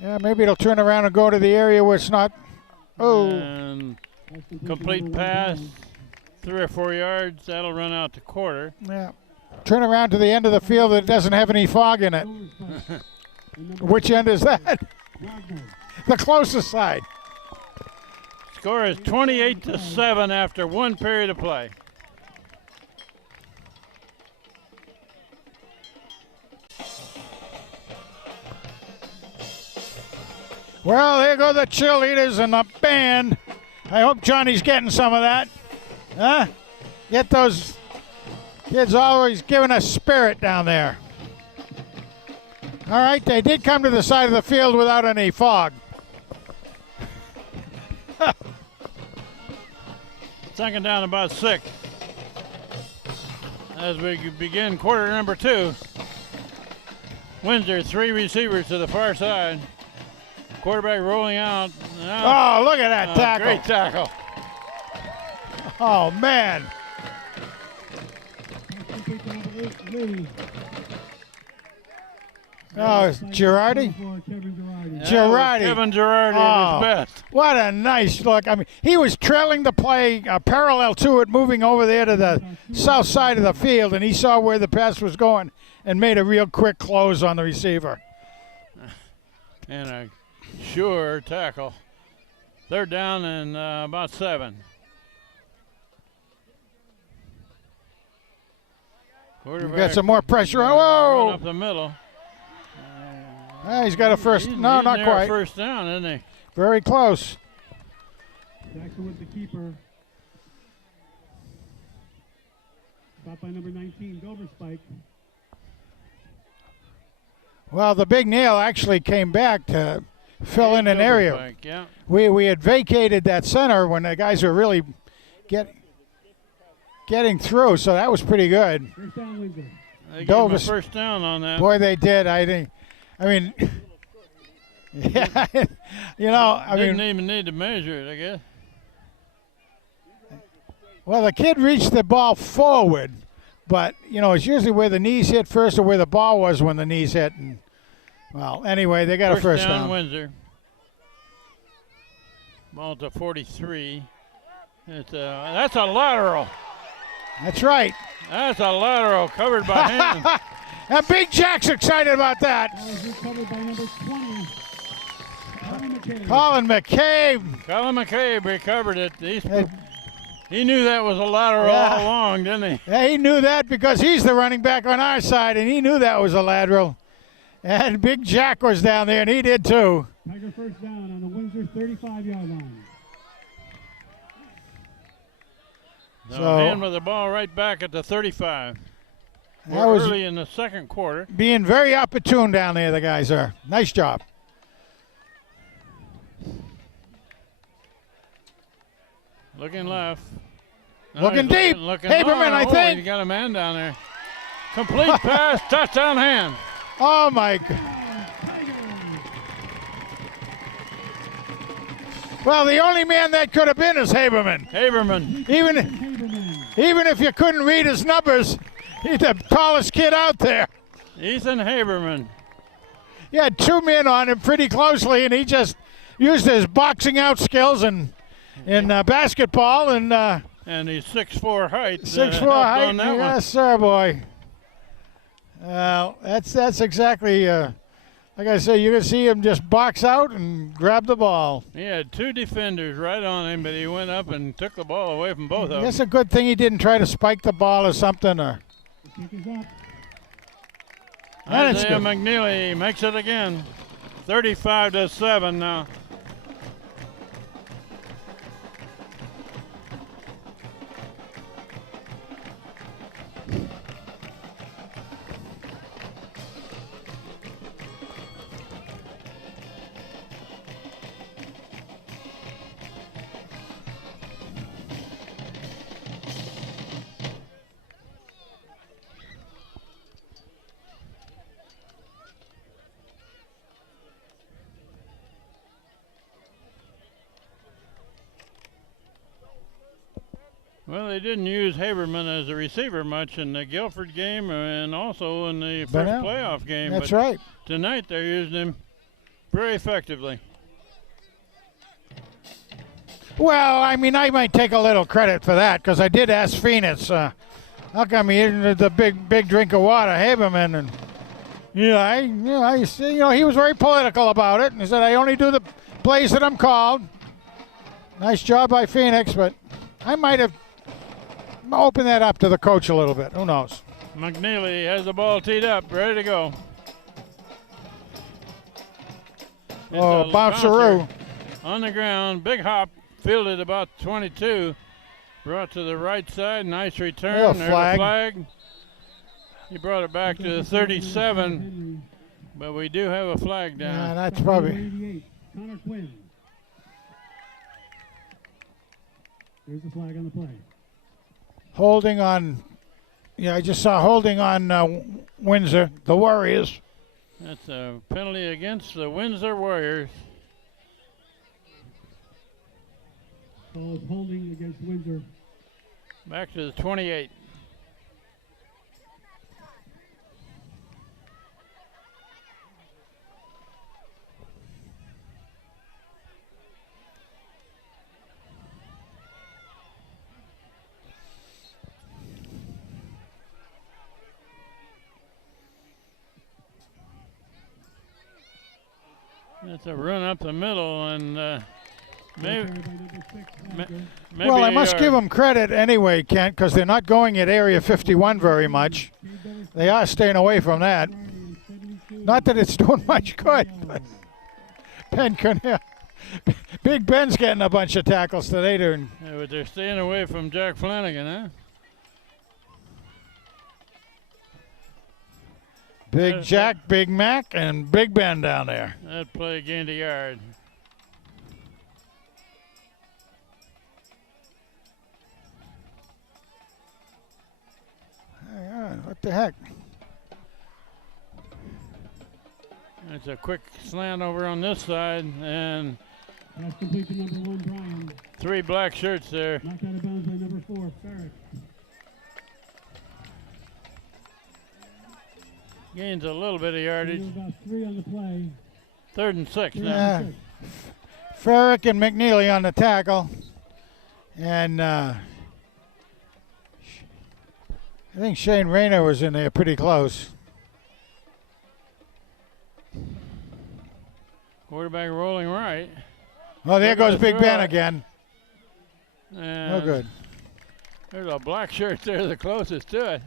Yeah, maybe it'll turn around and go to the area where it's not. Oh, And complete pass, 3 or 4 yards. That'll run out the quarter. yeah. Turn around to the end of the field that doesn't have any fog in it. Which end is that? The closest side. Score is 28-7 after 1 period of play. Well, there go the cheerleaders and the band. I hope Johnny's getting some of that. Huh? Get those kids always giving us spirit down there. All right, they did come to the side of the field without any fog. Second down, about 6. As we begin quarter number 2. Windsor, 3 receivers to the far side. Quarterback rolling out. Oh, look at that tackle. Great tackle. Oh, man. Oh, it's Girardi? Girardi. Kevin Girardi Oh, at his best. what a nice look. I mean, he was trailing the play parallel to it, moving over there to the south side of the field, and he saw where the pass was going and made a real quick close on the receiver. And a sure tackle. Third down and about 7. We've got some more pressure. Whoa! Up the middle. He's got a first. No, he's not near quite. a first down, isn't he? Very close. Jackson with the keeper. Stopped by number 19, Dover Spike. Well, the Big Nail actually came back to fill in an area. Back, yeah. We had vacated that center when the guys were really getting through, so that was pretty good. First down, Windsor. They gave him a first down on that. Boy, they did. I mean, yeah, Didn't even need to measure it, I guess. Well, the kid reached the ball forward, but, it's usually where the knees hit first or where the ball was when the knees hit. And, well, anyway, they got a first down. Windsor. Ball to 43. That's a lateral. That's right. That's a lateral covered by him. And Big Jack's excited about that. That was recovered by number 20, Colin McCabe. Colin McCabe recovered it. He knew that was a lateral all along, didn't he? Yeah, he knew that because he's the running back on our side, and he knew that was a lateral. And Big Jack was down there, and he did too. Tiger first down on the Windsor 35-yard line. So hand with the ball right back at the 35. That was early in the second quarter. Being very opportune down there, the guys are. Nice job. Looking left. Looking deep. Looking Haberman, I think. You got a man down there. Complete pass, touchdown hand. Oh, my God. Well, the only man that could have been is Haberman. Haberman. Even if you couldn't read his numbers, he's the tallest kid out there. Ethan Haberman. He had two men on him pretty closely, and he just used his boxing out skills in basketball and he's 6'4" height. 6'4" height. On that yes, sir, boy. That's exactly like I say. You can see him just box out and grab the ball. He had two defenders right on him, but he went up and took the ball away from both of them. It's a good thing he didn't try to spike the ball or something. Isaiah McNeely makes it again. 35-7 now. Well, they didn't use Haberman as a receiver much in the Guilford game and also in the first playoff game. That's right. Tonight they're using him very effectively. Well, I mean, I might take a little credit for that because I did ask Phoenix, how come he didn't the big drink of water, Haberman, and he was very political about it, and he said, I only do the plays that I'm called. Nice job by Phoenix, but I might have opened that up to the coach a little bit. Who knows? McNeely has the ball teed up, ready to go. Bounceroo. On the ground, big hop, fielded about 22. Brought to the right side, nice return. There's a flag. He brought it back to the 37, but we do have a flag down. Yeah, that's probably. Connor Quinn. There's the flag on the play. Holding on. Yeah, I just saw holding on Windsor, the Warriors. That's a penalty against the Windsor Warriors. Ball is holding against Windsor. Back to the 28. That's a run up the middle, and maybe well, I must give them credit anyway, Kent, because they're not going at Area 51 very much. They are staying away from that. Not that it's doing much good, but Ben Cornell. Big Ben's getting a bunch of tackles today, dude. Yeah, but they're staying away from Jack Flanagan, huh? Big Jack, Big Mac, and Big Ben down there. That play gained a yard. What the heck? It's a quick slant over on this side, and That's complete to number 1, Brian. 3 black shirts there. Knocked out of bounds by number 4, Ferrick. Gains a little bit of yardage. About 3 on the play. 3rd and 6 now. Yeah. Ferrick and McNeely on the tackle. And I think Shane Rayner was in there pretty close. Quarterback rolling right. Oh, there Look at goes the Big throw. Ben again. And No good. There's a black shirt there, the closest to it.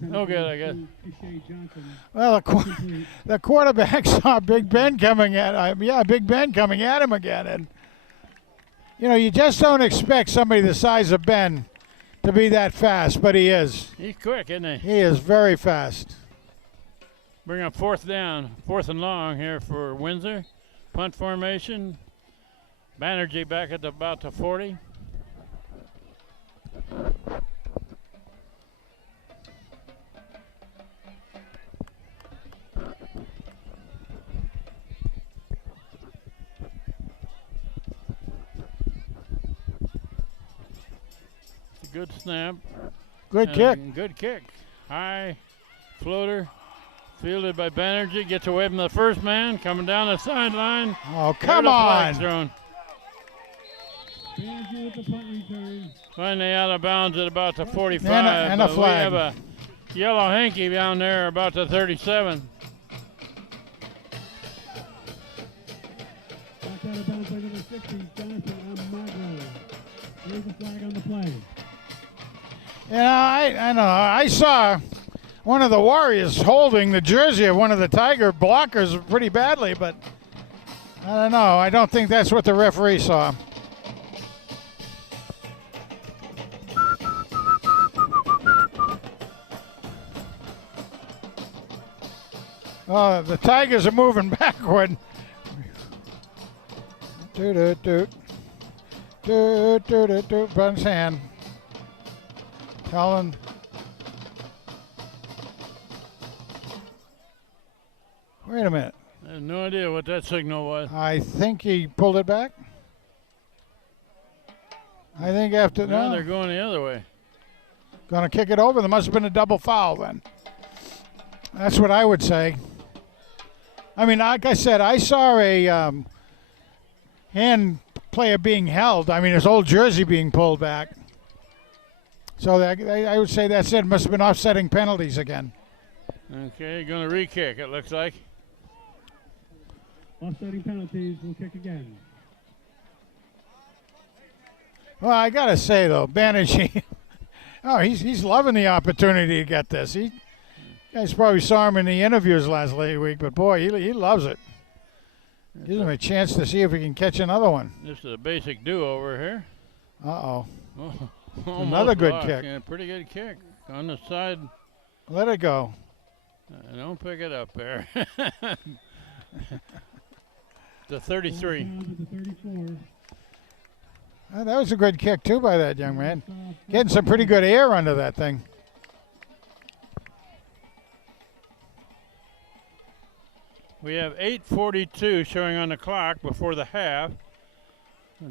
No good, I guess. Well, the quarterback saw Big Ben coming at Big Ben coming at him again. And, you know, you just don't expect somebody the size of Ben to be that fast, but he is. He's quick, isn't he? He is very fast. Bring up 4th down, 4th and long here for Windsor. Punt formation. Banerjee back at about the 40. It's a good snap. Good And kick. Good kick. High floater. Fielded by Banerjee. Gets away from the first man. Coming down the sideline. Oh, come There's a flag on. thrown. Banerjee with the punt return. Finally out of bounds at about the 45. And a but flag. We have a yellow hanky down there about the 37. Knocked out of bounds by number 60, Jonathan Amagro. Here's the flag on the play. I know. I saw one of the Warriors holding the jersey of one of the Tiger blockers pretty badly, but I don't know. I don't think that's what the referee saw. Oh, the Tigers are moving backward. Doot. Ben's hand. Telling. Wait a minute. I have no idea what that signal was. I think he pulled it back. I think after Now no, they're going the other way. going to kick it over. There must have been a double foul then. That's what I would say. I mean, like I said, I saw a hand player being held. I mean, his old jersey being pulled back. So I would say that's it. Must have been offsetting penalties again. Okay, going to re-kick, it looks like. Offsetting penalties, will kick again. Well, I got to say, though, Banerjee, he's loving the opportunity to get this. You guys probably saw him in the interviews last week, but boy, he loves it. Gives him a chance to see if he can catch another one. This is a basic do-over here. Uh-oh. Oh, Another good blocked. kick. Yeah, pretty good kick. On the side. Let it go. Don't pick it up there. The 33. Down to the 34. That was a good kick, too, by that young man. Getting some pretty good air under that thing. We have 8:42 showing on the clock before the half.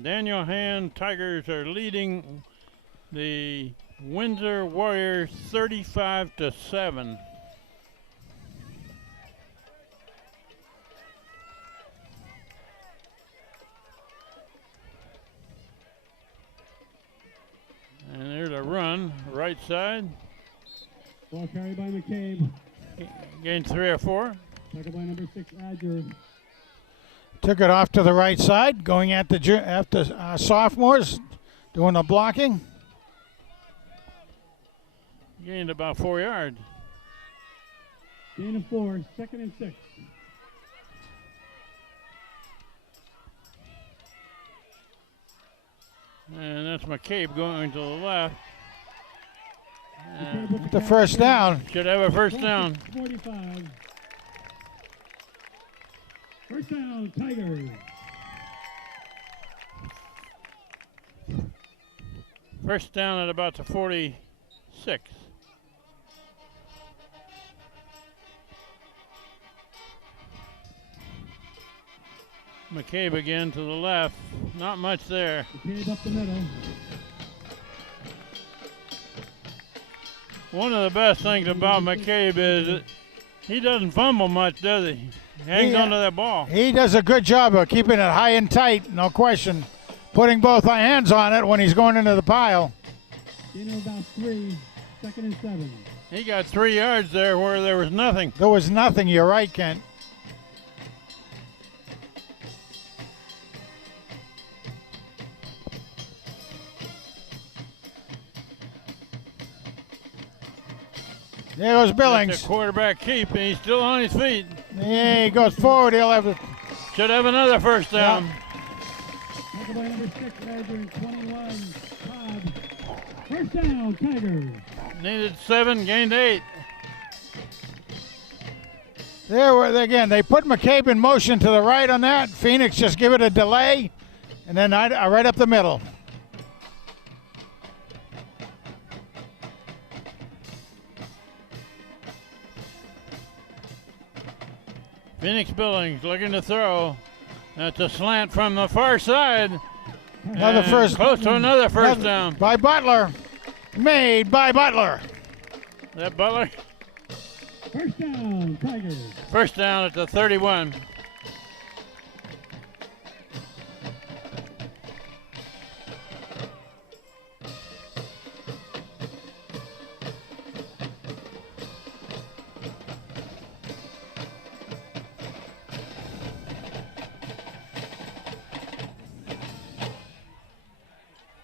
Daniel Hand Tigers are leading the Windsor Warriors 35-7. And there's a run, right side. Ball carried by McCabe. Gained 3 or 4. Tackled by number 6, Adger. Took it off to the right side, going at the sophomores, doing the blocking. Gained about 4 yards. Gain of 4, 2nd and 6. And that's McCabe going to the left. The first down. Should have a first down. 45. First down, Tigers. First down at about the 46. McCabe again to the left. Not much there. McCabe up the middle. One of the best things about McCabe is that he doesn't fumble much, does he? He hangs onto that ball. He does a good job of keeping it high and tight, no question. Putting both hands on it when he's going into the pile. Gain of about 3, 2nd and 7. He got 3 yards there where there was nothing. There was nothing, you're right, Kent. There goes Billings. It's a quarterback keep, and he's still on his feet. Yeah, he goes forward. He'll have it. Should have another first down. Tackle by number 6, Badger, and 21, Cobb. First down, Tigers. Needed 7, gained 8. Again, they put McCabe in motion to the right on that. Phoenix just give it a delay, and then right up the middle. Phoenix Billings looking to throw. That's a slant from the far side. Another And first. close to another first down. By Butler. Made by Butler. Is that Butler? First down, Tigers. First down at the 31.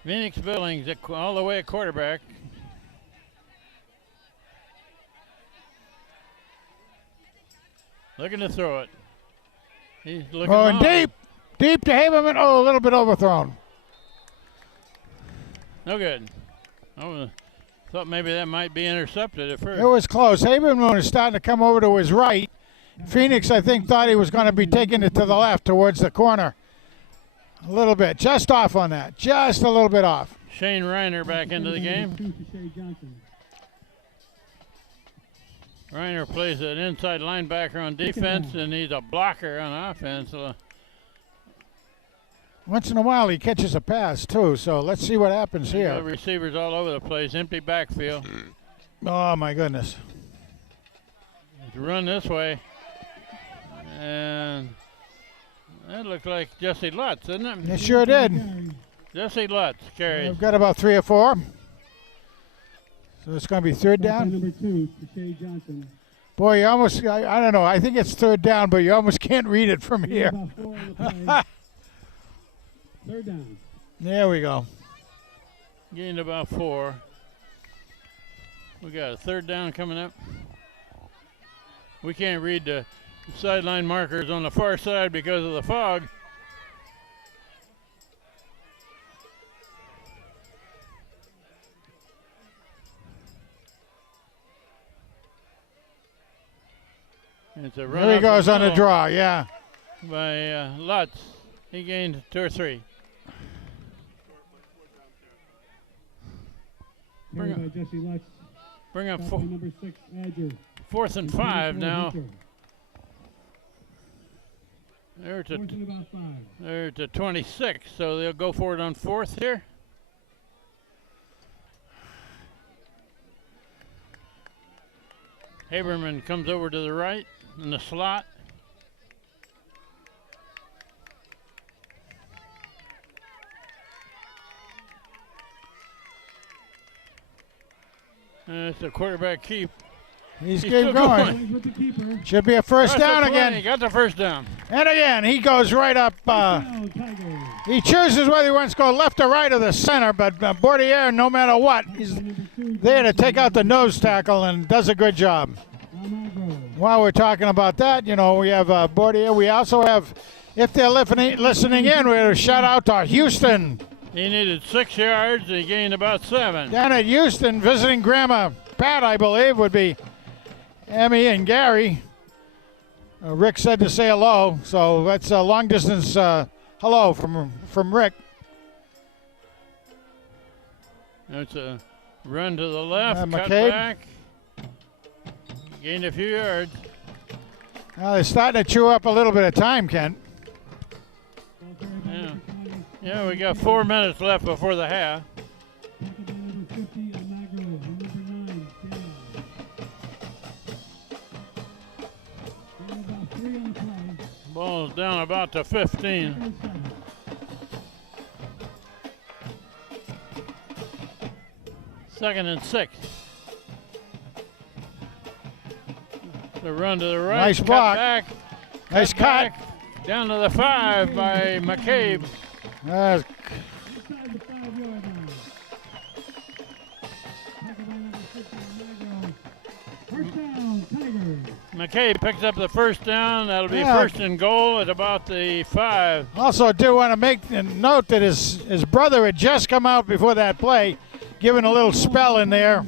Phoenix Billings all the way at quarterback. Looking to throw it. He's looking Going long. deep to Haberman. Oh, a little bit overthrown. No good. I thought maybe that might be intercepted at first. It was close. Haberman was starting to come over to his right. Phoenix, I think, thought he was going to be taking it to the left towards the corner. A little bit. Just off on that. Just a little bit off. Shane Reiner back into the game. Reiner plays an inside linebacker on defense, and he's a blocker on offense. Once in a while, he catches a pass, too. So let's see what happens here. Receivers all over the place. Empty backfield. Oh, my goodness. Run this way. And that looked like Jesse Lutz, didn't it? It sure did. Jesse Lutz carries. We've got about 3 or 4. So it's going to be third down. Number 2, Shea Johnson. Boy, you almost, I don't know. I think it's third down, but you almost can't read it from here. About 4 on the play. Third down. There we go. Gained about 4. We got a third down coming up. We can't read the sideline markers on the far side because of the fog. It's a run. There he up goes the on the middle draw, yeah. by Lutz. He gained 2 or 3. Bring Carried by Jesse Lutz. Bring up Tackle by number 6, Badger. 4th and 5 now. Windsor. They're to, 4th and about 5. they're to 26, so they'll go for it on 4th here. Haberman comes over to the right in the slot. It's a quarterback keep. He's still keep going. Plays with the keeper. Should be a first Across down the 20, again. Got the first down. And again, he goes right up. Down, Tigers. He chooses whether he wants to go left or right of the center, but Bordier, no matter what, he's Number 2, there to take out the nose tackle and does a good job. Almagro. While we're talking about that, you know, we have Bordier. We also have, if they're listening in, we're a shout out to Houston. He needed 6 yards. He gained about 7. Down at Houston, visiting Grandma Pat, I believe, would be Emmy and Gary. Rick said to say hello, so that's a long distance hello from Rick. That's a run to the left, cut McCabe. back. Gained a few yards. Now they're starting to chew up a little bit of time, Kent. Yeah, we got 4 minutes left before the half. Ball's down about to 15. Second and 6. The run to the right. Nice cut block. Back, Nice cut. back, down to the 5 by McCabe. McCabe picks up the first down. That'll be first and goal at about the 5. Also, do want to make a note that his brother had just come out before that play, giving a little spell in there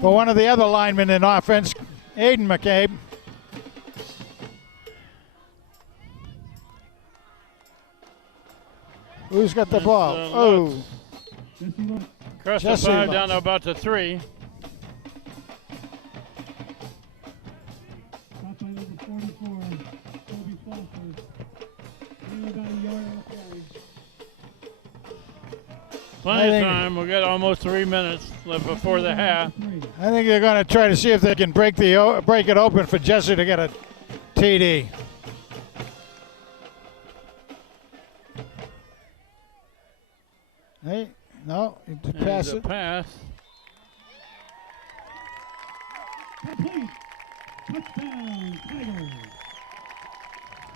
for one of the other linemen in offense, Aiden McCabe. Who's got the ball? Oh. Across the 5 down to about the 3. Plenty of time. We'll get almost 3 minutes left before the half. I think they're going to try to see if they can break it open for Jesse to get a TD. Hey, no, pass it. Pass. Complete. Touchdown, Tigers.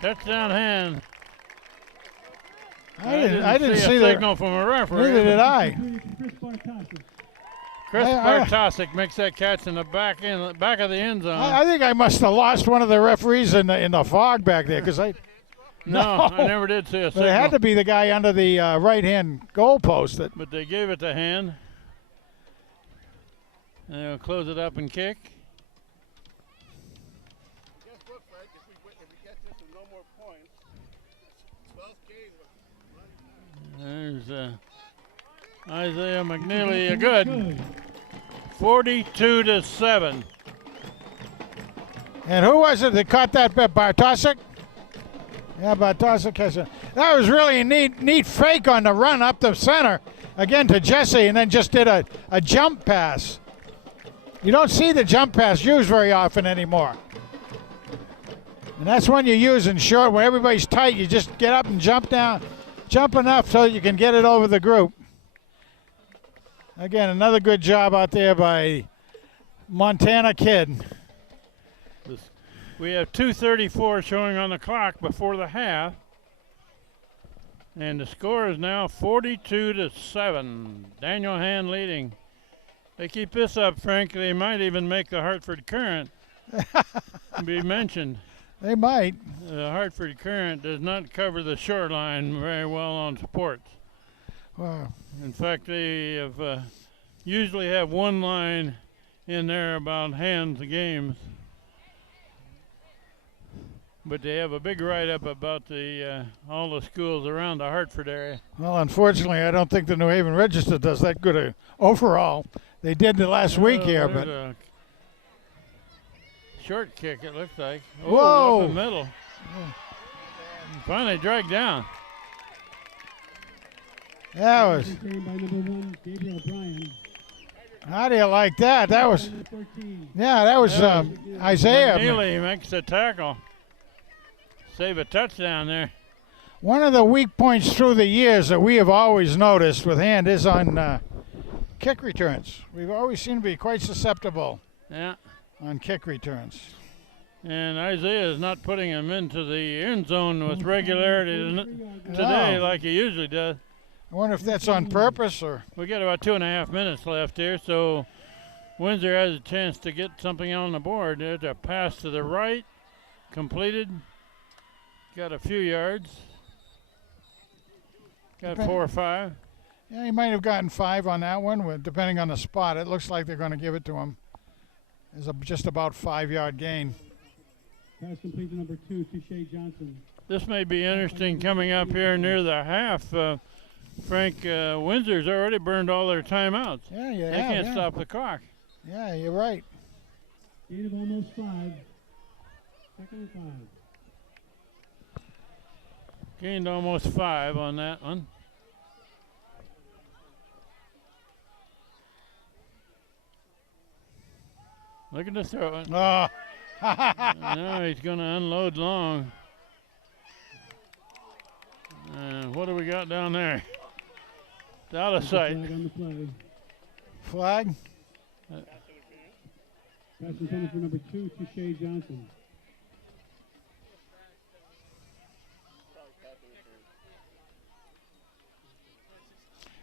Touchdown hand. I didn't see the the signal from a referee. Neither did I. Chris Bartosik makes that catch in the back of the end zone. I think I must have lost one of the referees in the fog back there because I. No, I never did see a signal. But it had to be the guy under the right-hand goal post. But they gave it to hand. And they'll close it up and kick. Guess what, Fred? If we get this with no more points, 12th game. There's Isaiah McNeely, good. 42-7. And who was it that caught that bet? Bartosik? Yeah, Bartosik has a. That was really a neat fake on the run up the center again to Jesse, and then just did a jump pass. You don't see the jump pass used very often anymore. And that's when you use in short, when everybody's tight, you just get up and jump down, jump enough so you can get it over the group. Again, another good job out there by Montana Kid. We have 2:34 showing on the clock before the half. And the score is now 42-7. Daniel Hand leading. They keep this up, Frank, they might even make the Hartford Current be mentioned. They might. The Hartford Current does not cover the shoreline very well on sports. Wow. In fact, they have usually have one line in there about Hand's games. But they have a big write-up about the all the schools around the Hartford area. Well, unfortunately, I don't think the New Haven Register does that good overall. They did the last week here, but a short kick, it looks like. Whoa! Oh, up the middle. Finally dragged down. that was. How do you like that? That was. Yeah, that was Isaiah. McNeely makes the tackle. Save a touchdown there. One of the weak points through the years that we have always noticed with Hand is on kick returns. We've always seemed to be quite susceptible on kick returns. And Isaiah is not putting him into the end zone with regularity today like he usually does. I wonder if that's on purpose or. We got about 2.5 minutes left here, so Windsor has a chance to get something on the board. There's a pass to the right, completed. Got a few yards. Got 4 or 5. Yeah, he might have gotten 5 on that one, depending on the spot. It looks like they're going to give it to him. It's just about 5-yard gain. Pass complete to number 2, Touche Johnson. This may be interesting coming up here near the half. Frank, Windsor's already burned all their timeouts. Yeah, They can't yeah. stop the clock. Yeah, you're right. Gain of almost 5. Second and 5. Gained almost 5 on that one. Look at the throw. Oh. Now he's going to unload long. What do we got down there? It's out of sight. Flag on the play. Flag? Pass intended for number 2, Touche Johnson.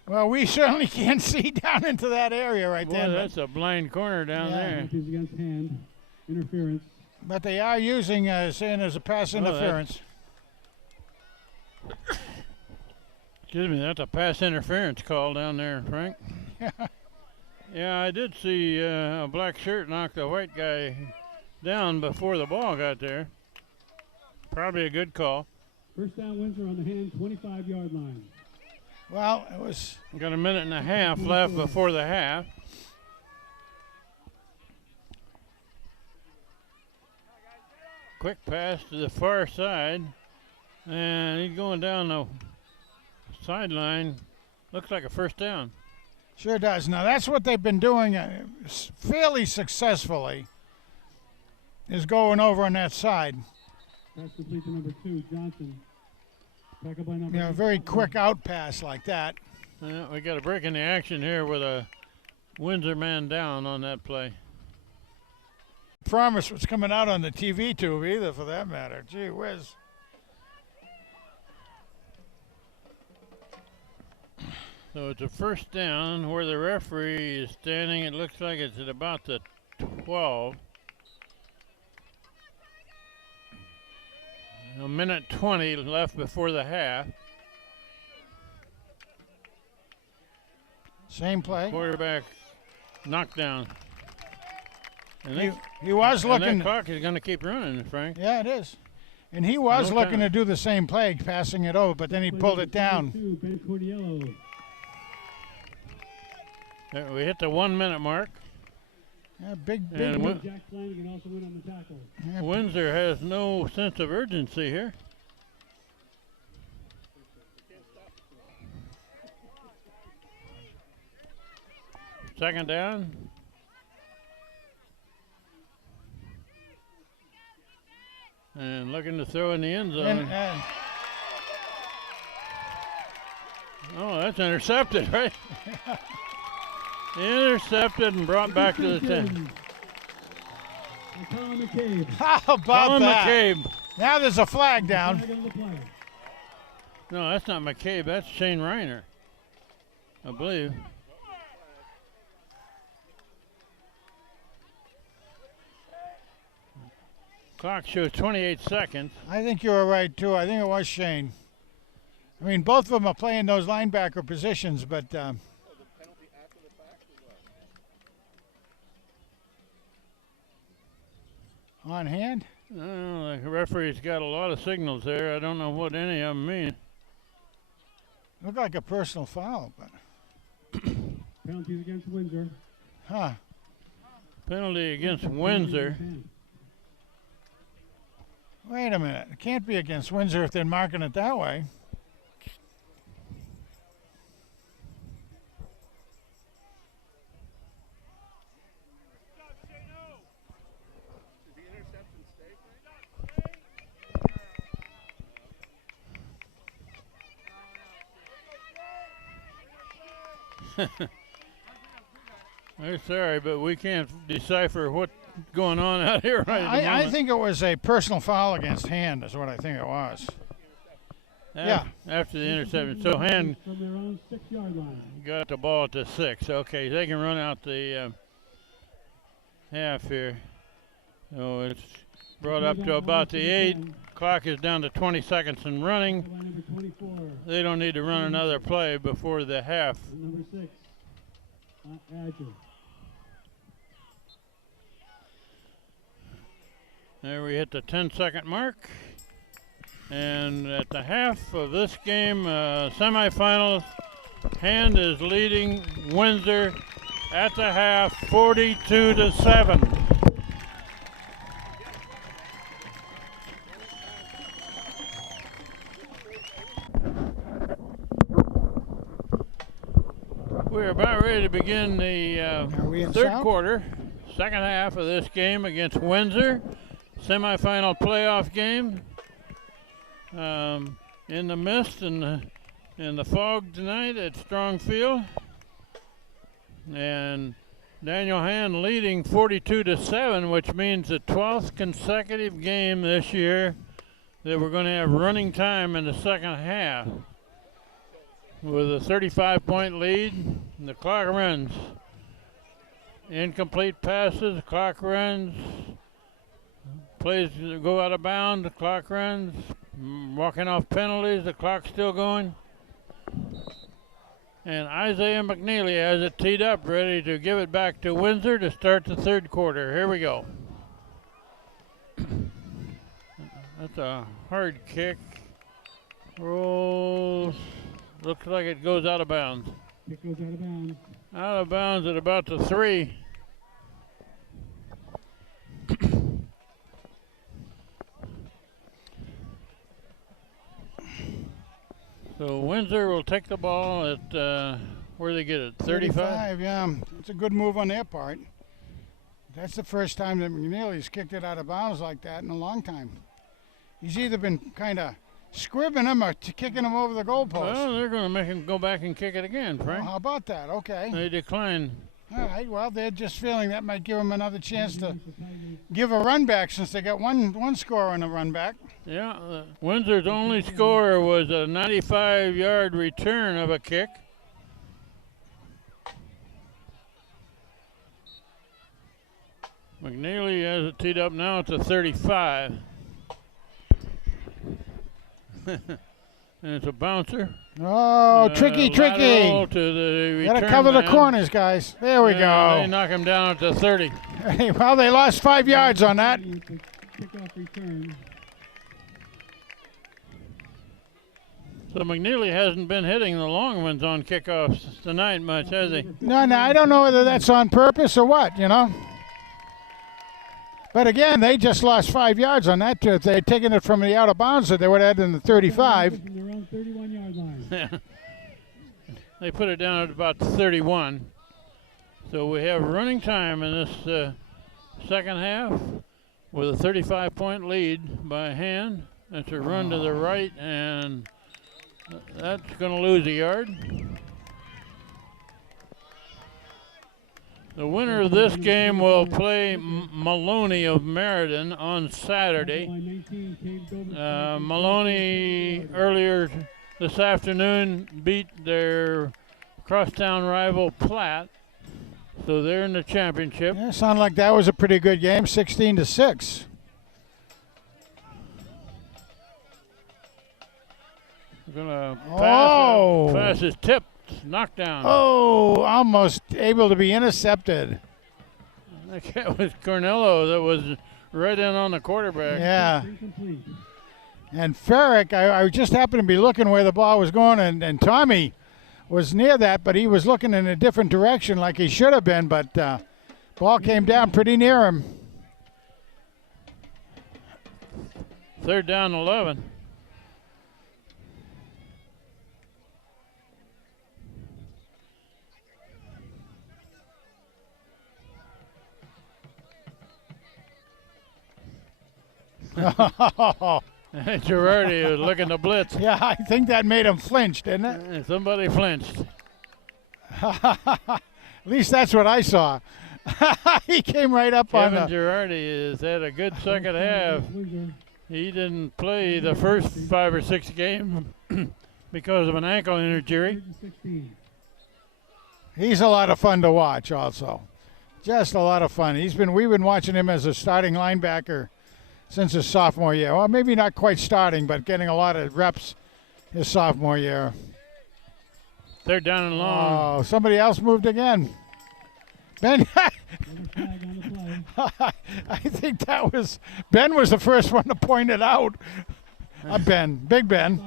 Well, we certainly can't see down into that area right Boy, there. that's a blind corner down there. Penalties against hand. Interference. But they are using, saying there's a pass interference. Excuse me, that's a pass interference call down there, Frank. Yeah, I did see a black shirt knock the white guy down before the ball got there. Probably a good call. First down, Windsor on the hand, 25-yard line. Well, it was. Got a minute and a half left before the half. Quick pass to the far side. And he's going down the sideline. Looks like a first down. Sure does. Now, that's what they've been doing fairly successfully, is going over on that side. Pass complete to number 2, Johnson. Back up by number You know, very quick out pass like that. We got a break in the action here with a Windsor man down on that play. Promise what's coming out on the TV tube either, for that matter. Gee whiz. So it's a first down where the referee is standing. It looks like it's at about the 12. A minute 20 left before the half. Same play. Quarterback knockdown. And He was looking. that clock is going to keep running, Frank. Yeah, it is. And he was No looking time. to do the same play, passing it over, but then he pulled it down. Ben Cordiello. We hit the 1 minute mark. Yeah, big. And Jack Flanagan also went on the tackle. Yeah, Windsor has no sense of urgency here. Second down. And looking to throw in the end zone. Oh, that's intercepted, right? Intercepted and brought back to the 10. Colin McCabe. how about Colin that? McCabe. Now there's a flag down. Flag on the play. No, that's not McCabe. That's Shane Reiner, I believe. Clock shows 28 seconds. I think you were right, too. I think it was Shane. I mean, both of them are playing those linebacker positions, but on hand? Oh, the referee's got a lot of signals there. I don't know what any of them mean. Looked like a personal foul, but Penalties against Windsor. huh? Penalty against Windsor. Wait a minute. It can't be against Windsor if they're marking it that way. I'm sorry, but we can't decipher what's going on out here right at the I moment. think it was a personal foul against hand, is what I think it was. Yeah. After the interception. So Hand From their own 6-yard line. got the ball at the 6. Okay, they can run out the half here. So it's brought up to about the 8. Clock is down to 20 seconds and running. They don't need to run another play before the half. Number 6, Adger. There we hit the 10-second mark. And at the half of this game, semifinals, Hand is leading Windsor at the half, 42-7. We're about ready to begin the third quarter, second half of this game against Windsor. Semifinal playoff game. In the mist and the fog tonight at Strong Field. And Daniel Hand leading 42-7, which means the 12th consecutive game this year that we're going to have running time in the second half. With a 35-point lead, and the clock runs. Incomplete passes, the clock runs. Plays go out of bounds, the clock runs. Walking off penalties, the clock's still going. And Isaiah McNeely has it teed up, ready to give it back to Windsor to start the third quarter. Here we go. That's a hard kick. Rolls. Looks like it goes out of bounds. It goes out of bounds. Out of bounds at about the 3. So Windsor will take the ball at, where they get it, 35? Yeah. It's a good move on their part. That's the first time that McNeely's kicked it out of bounds like that in a long time. He's either been kind of scribbing him or kicking him over the goalpost. Well, they're going to make him go back and kick it again, Frank. Well, how about that? Okay. They decline. All right, well, they're just feeling that might give them another chance to give a run back since they got one score on a run back. Yeah, Windsor's only score was a 95-yard return of a kick. McNeely has it teed up now at the 35. And it's a bouncer. Oh, tricky. To the Got to cover the corners, guys. There we go. They knock him down at the 30. Well, they lost 5 yards on that. Kickoff return. So McNeely hasn't been hitting the long ones on kickoffs tonight much, has he? No, I don't know whether that's on purpose or what, you know. But again, they just lost 5 yards on that. If they had taken it from the out of bounds, they would have had it in the 35. They're on 31-yard line. They put it down at about 31. So we have running time in this second half with a 35-point lead by Hand. That's a run to the right, and that's going to lose a yard. The winner of this game will play Maloney of Meriden on Saturday. Maloney earlier this afternoon beat their crosstown rival Platt, so they're in the championship. Yeah, sounded like that was a pretty good game, 16-6. Gonna pass. Pass is tipped. Knockdown. Oh, almost able to be intercepted. I think it was Cornello that was right in on the quarterback. Yeah. And Ferrick, I just happened to be looking where the ball was going, and Tommy was near that, but he was looking in a different direction like he should have been, but ball came down pretty near him. Third down 11. Girardi was looking to blitz. Yeah, I think that made him flinch, didn't it? Somebody flinched. At least that's what I saw. He came right up on Kevin the... Girardi has had a good second half. He didn't play the first 5 or 6 games because of an ankle injury. He's a lot of fun to watch also. Just a lot of fun. We've been watching him as a starting linebacker since his sophomore year. Well, maybe not quite starting, but getting a lot of reps his sophomore year. They're down and long. Oh, somebody else moved again. Ben, I think that was Ben was the first one to point it out. Ben, Big Ben.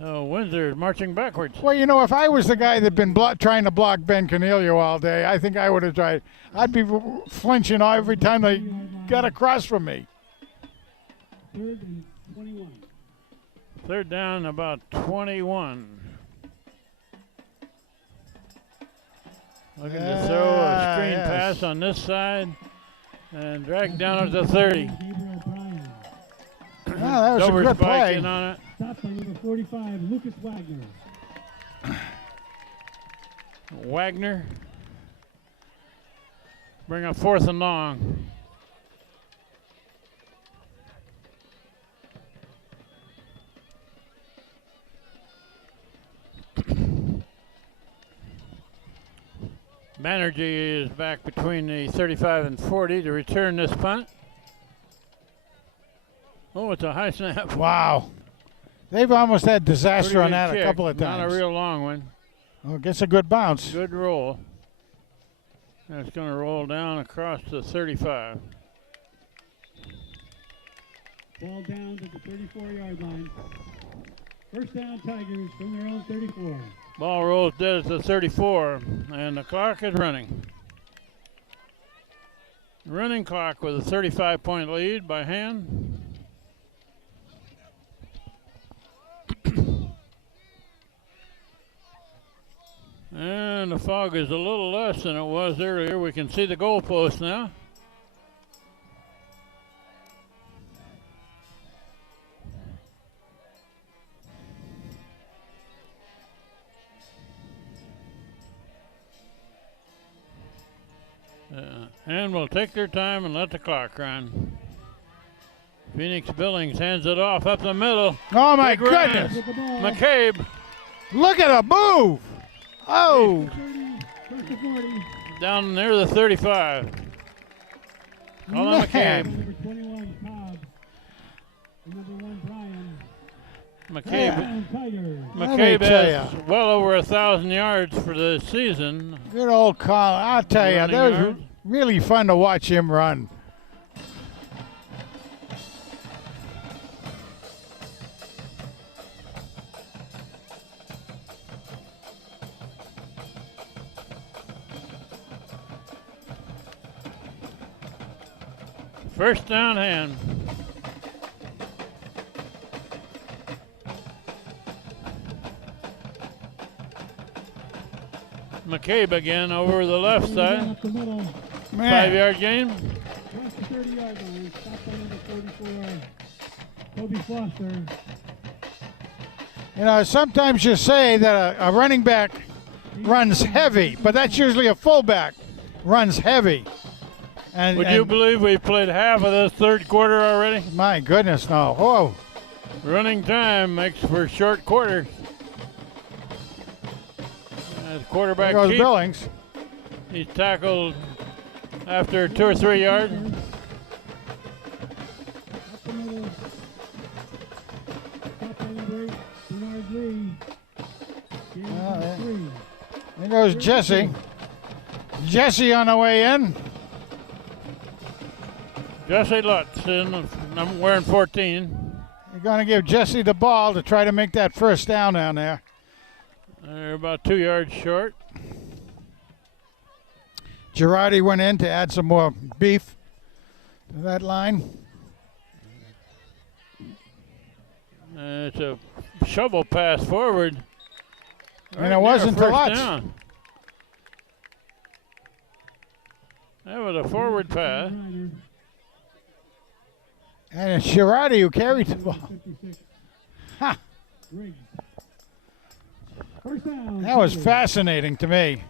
Oh, Windsor is marching backwards. Well, you know, if I was the guy that'd been trying to block Ben Cornelio all day, I think I would have tried. I'd be flinching every time they got across from me. 3rd and 21. Third down, about 21. Looking to throw a screen pass on this side and drag down at the 30. Gabriel Bryan. That was Dover a good spike play. in on it. Stopped by number 45, Lucas Wagner. Wagner. Bring up 4th and long. Banerjee is back between the 35 and 40 to return this punt. Oh, it's a high snap. Wow. They've almost had disaster Pretty on good that kick. a couple of Not times. a real long one. Oh, gets a good bounce. Good roll. And it's going to roll down across the 35. Ball down to the 34-yard line. First down, Tigers from their own 34. Ball rolls dead at the 34, and the clock is running. Running clock with a 35-point lead by hand. And the fog is a little less than it was earlier. We can see the goalpost now. And we'll take their time and let the clock run. Phoenix Billings hands it off up the middle. Oh, my Big run. goodness. With the ball. McCabe Look at a move. Oh. 30, first to 40. down near the 35. Call on Man. McCabe. Number 21, Cobb. And number 1, Bryan. McCabe, Down, Tigers. McCabe tell has well over 1,000 yards for the season. Good old call. I'll tell you, Running that was yards. really fun to watch him run. First down hand. McCabe again over the left side. Up the middle. Man. 5-yard gain. Across the 30-yard line. Stopped by number 44, Toby Foster. You know, sometimes you say that a running back runs heavy, but that's usually a fullback runs heavy. And, Would you believe we've played half of this third quarter already? My goodness, no. Oh, Running time makes for short quarters. As quarterback there goes keep, Billings. he's tackled after 2 or 3 yards. Up the middle. Stopped by number 8, Bernard Lee. Gain of Oh, yeah. 3. There goes Jesse. Jesse on the way in. Jesse Lutz in, I'm wearing 14. You're going to give Jesse the ball to try to make that first down down there. They're about 2 yards short. Girardi went in to add some more beef to that line. It's a shovel pass forward. And it near wasn't to first Lutz. down. That was a forward pass. Ryder, And it's Girardi who carried the ball. 56. Ha! Riggs. First down. That was Tigers. fascinating to me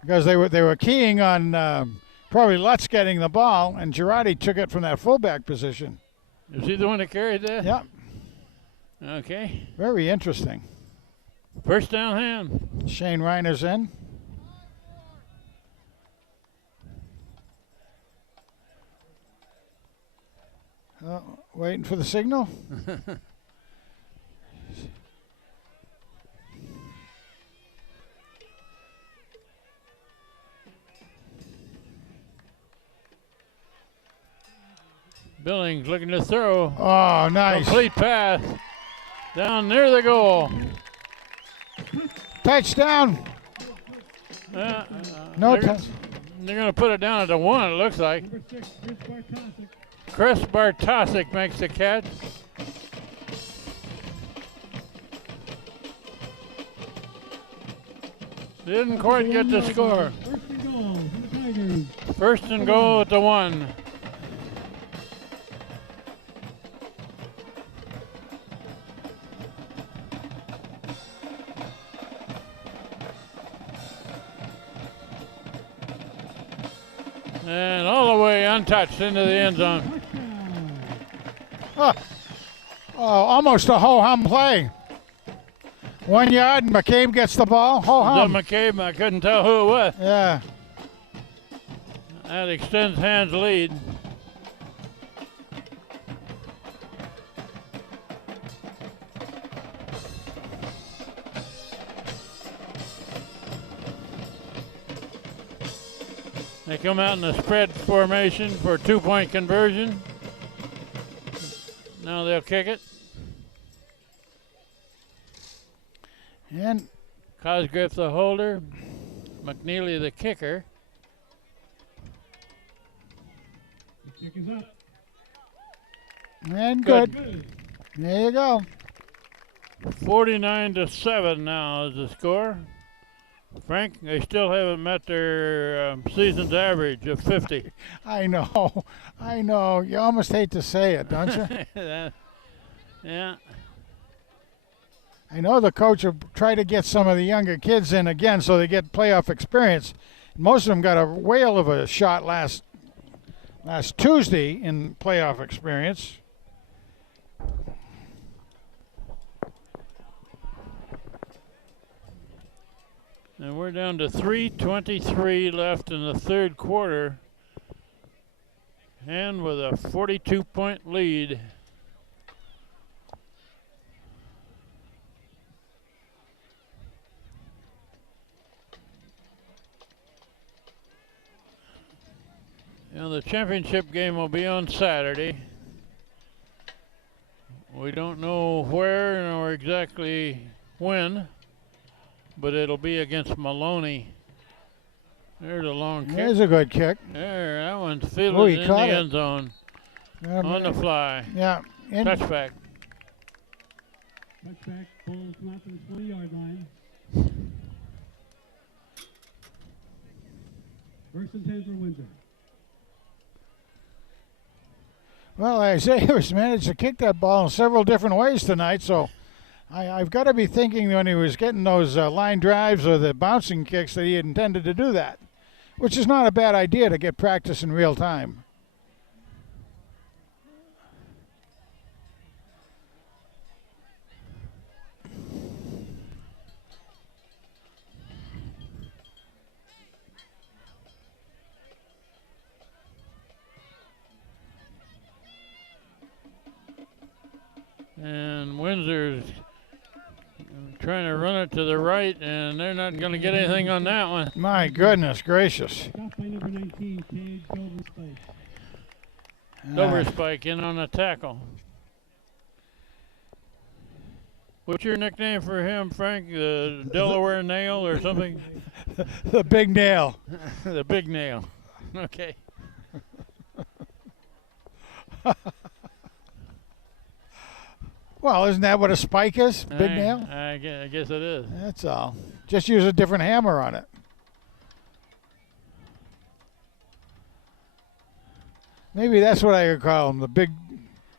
because they were keying on probably Lutz getting the ball, and Girardi took it from that fullback position. Is he the one that carried that? Yep, Okay. very interesting. First down hand. Shane Reiner's in. Waiting for the signal. Billings looking to throw. Oh, nice. Complete pass down near the goal. Touchdown. No touch. They're going to put it down at the 1, it looks like. Number 6, Chris Bartosik. Chris Bartosik makes the catch. Didn't quite get the score. First and goal for the Tigers. First and goal at the 1. And all the way untouched into the end zone. Oh, almost a ho-hum play. 1 yard, and McCabe gets the ball. Ho-hum. McCabe, I couldn't tell who it was. Yeah. That extends Hand's lead. They come out in the spread formation for a 2-point conversion. Now they'll kick it. And Cosgriff the holder, McNeely the kicker. The kick is up. And Good. good. There you go. 49-7 now is the score. Frank, they still haven't met their season's average of 50. I know. I know. You almost hate to say it, don't you? Yeah. I know the coach will try to get some of the younger kids in again so they get playoff experience. Most of them got a whale of a shot last Tuesday in playoff experience. And we're down to 3:23 left in the third quarter. And with a 42-point lead. And the championship game will be on Saturday. We don't know where nor exactly when, but it'll be against Maloney. There's a long kick. There's a good kick. There, that one's fielded Oh, he in the caught it. end zone on the fly. Yeah. Touchback. Touchback, ball come out to the 20-yard line. First and 10 for Windsor. Well, Isaiah has managed to kick that ball in several different ways tonight, so I've got to be thinking when he was getting those line drives or the bouncing kicks that he had intended to do that, which is not a bad idea to get practice in real time. And Windsor's trying to run it to the right, and they're not going to get anything on that one. My goodness gracious. Stopped by number 19, Cade Doverspike. Doverspike in on the tackle. What's your nickname for him, Frank? The Delaware Nail or something? The big nail. The Big Nail. Okay. Well, isn't that what a spike is? Big nail? I guess it is. That's all. Just use a different hammer on it. Maybe that's what I could call him, the big...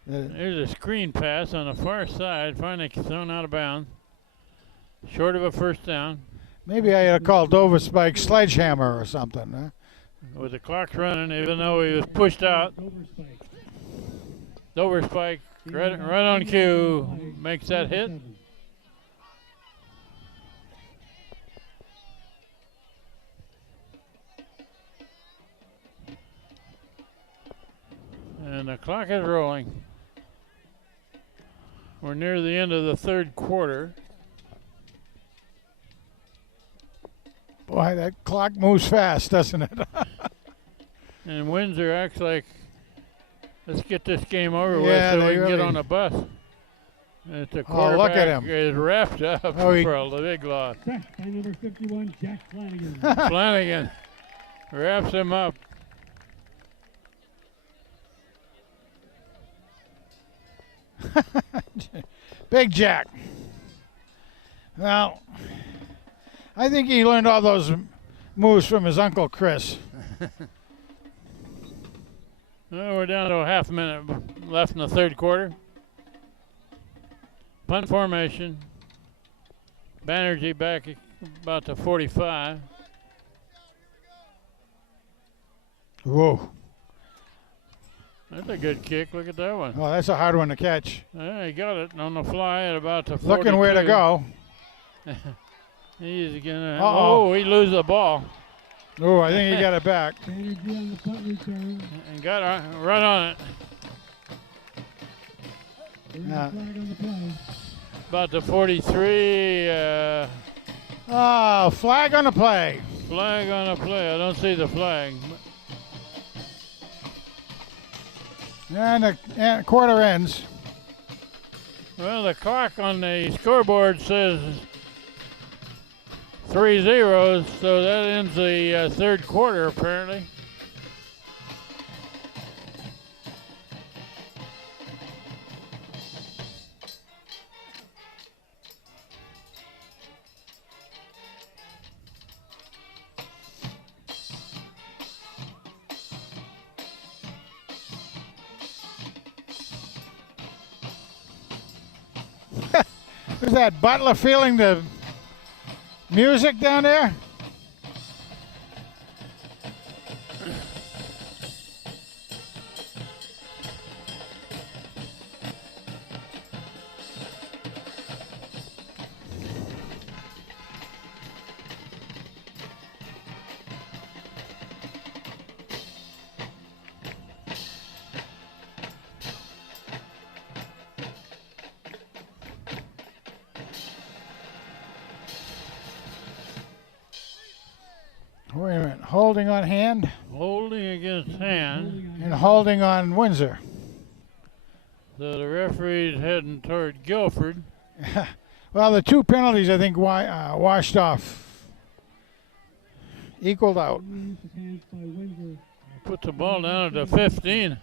There's a screen pass on the far side, finally thrown out of bounds. Short of a first down. Maybe I ought to call Dover Spike Sledgehammer or something. Huh? With the clock running, even though he was pushed out. Doverspike, right on cue, makes that hit. And And the clock is rolling. We're near the end of the third quarter. Boy, that clock moves fast, doesn't it? And Windsor acts like, let's get this game over Yeah, with so they we can get really- on a bus. And the Oh, look at quarterback him. is wrapped up Oh, he- for a big loss. Sacked by number 51, Jack Flanagan. Flanagan wraps him up. Big Jack. Well, I think he learned all those moves from his Uncle Chris. Well, we're down to a half minute left in the third quarter. Punt formation. Banerjee back about to 45. Whoa. That's a good kick. Look at that one. Oh, that's a hard one to catch. He got it on the fly at about to 42. Looking where to go. He's gonna. Uh-oh. Oh, he loses the ball Oh, I think he got it back. Banerjee on the punt return. and got right on it. There's Yeah. a flag on the play. About to 43. Oh, flag on the play. Flag on the play. I don't see the flag. And the quarter ends. Well, the clock on the scoreboard says 3-0, so that ends the third quarter apparently. Is that Butler feeling the music down there? Wait a minute. Holding on hand Holding against hand. and holding on Windsor. So the referee's heading toward Guilford. Well, the two penalties, I think, washed off. Equaled out. Remains the hands by Windsor. Put the ball down at the 15.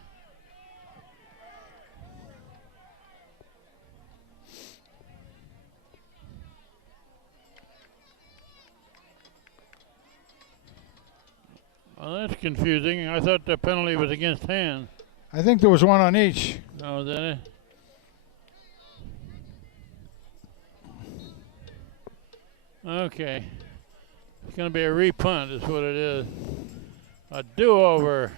Well, that's confusing. I thought the penalty was against hand. I think there was one on each. Oh, then it. Okay. It's going to be a repunt, is what it is. A do-over.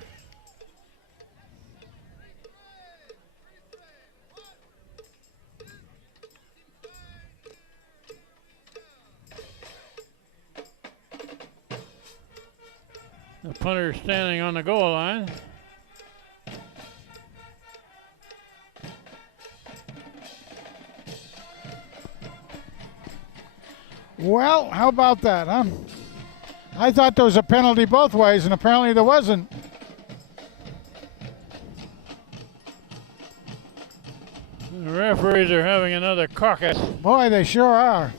The punter standing on the goal line. Well, how about that, huh? I thought there was a penalty both ways, and apparently there wasn't. The referees are having another caucus. Boy, they sure are.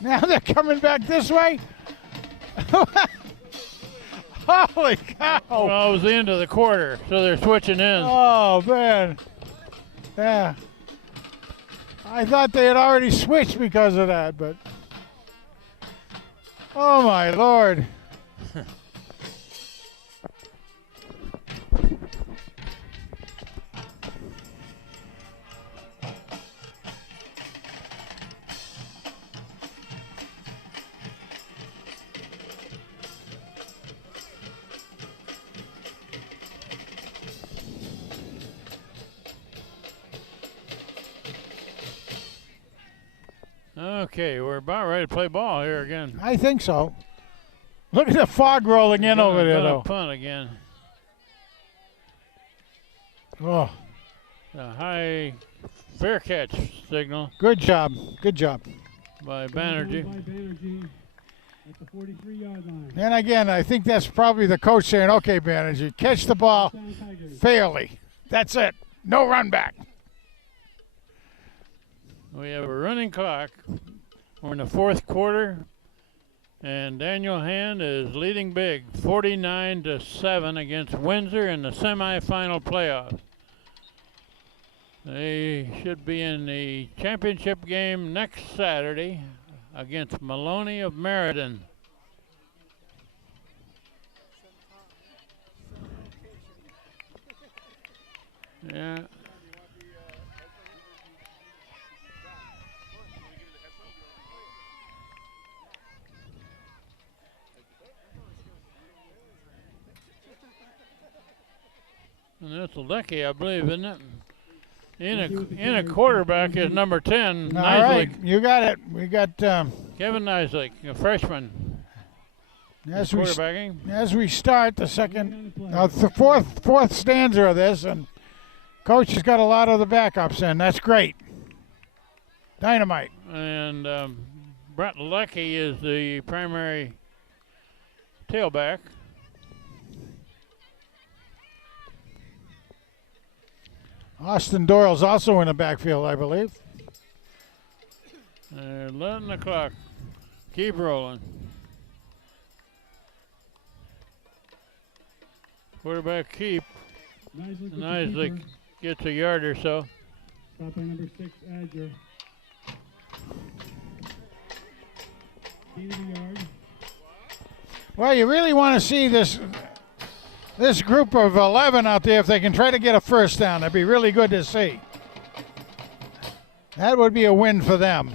Now they're coming back this way. Holy cow. Well, it was the end of the quarter, so they're switching in. Oh, man. Yeah. I thought they had already switched because of that, but. Oh, my Lord. Okay, we're about ready to play ball here again. I think so. Look at the fog rolling in over there, though. Punt again. Oh, A high fair catch signal good job. Good job. by Banerjee. By Banerjee at the 43-yard line. And again, I think that's probably the coach saying, okay, Banerjee, catch the ball fairly. That's it. No run back. We have a running clock. We're in the fourth quarter, and Daniel Hand is leading big, 49-7 against Windsor in the semifinal playoff. They should be in the championship game next Saturday against Maloney of Meriden. Yeah. And that's Lecky, I believe, isn't it? In a quarterback is number 10, All Nislik. right, you got it. We got Kevin Nislik, a freshman. as we start the second, the fourth stanza of this, and coach has got a lot of the backups in. That's great. Dynamite. And Brett Lecky is the primary tailback. Austin Doyle's also in the backfield, I believe. They're letting the clock keep rolling. Quarterback keep. Nislik gets a yard or so. Stop by number 6, Adger. Gain of a yard. Well, you really want to see this group of 11 out there if they can try to get a first down. That'd be really good to see. That would be a win for them.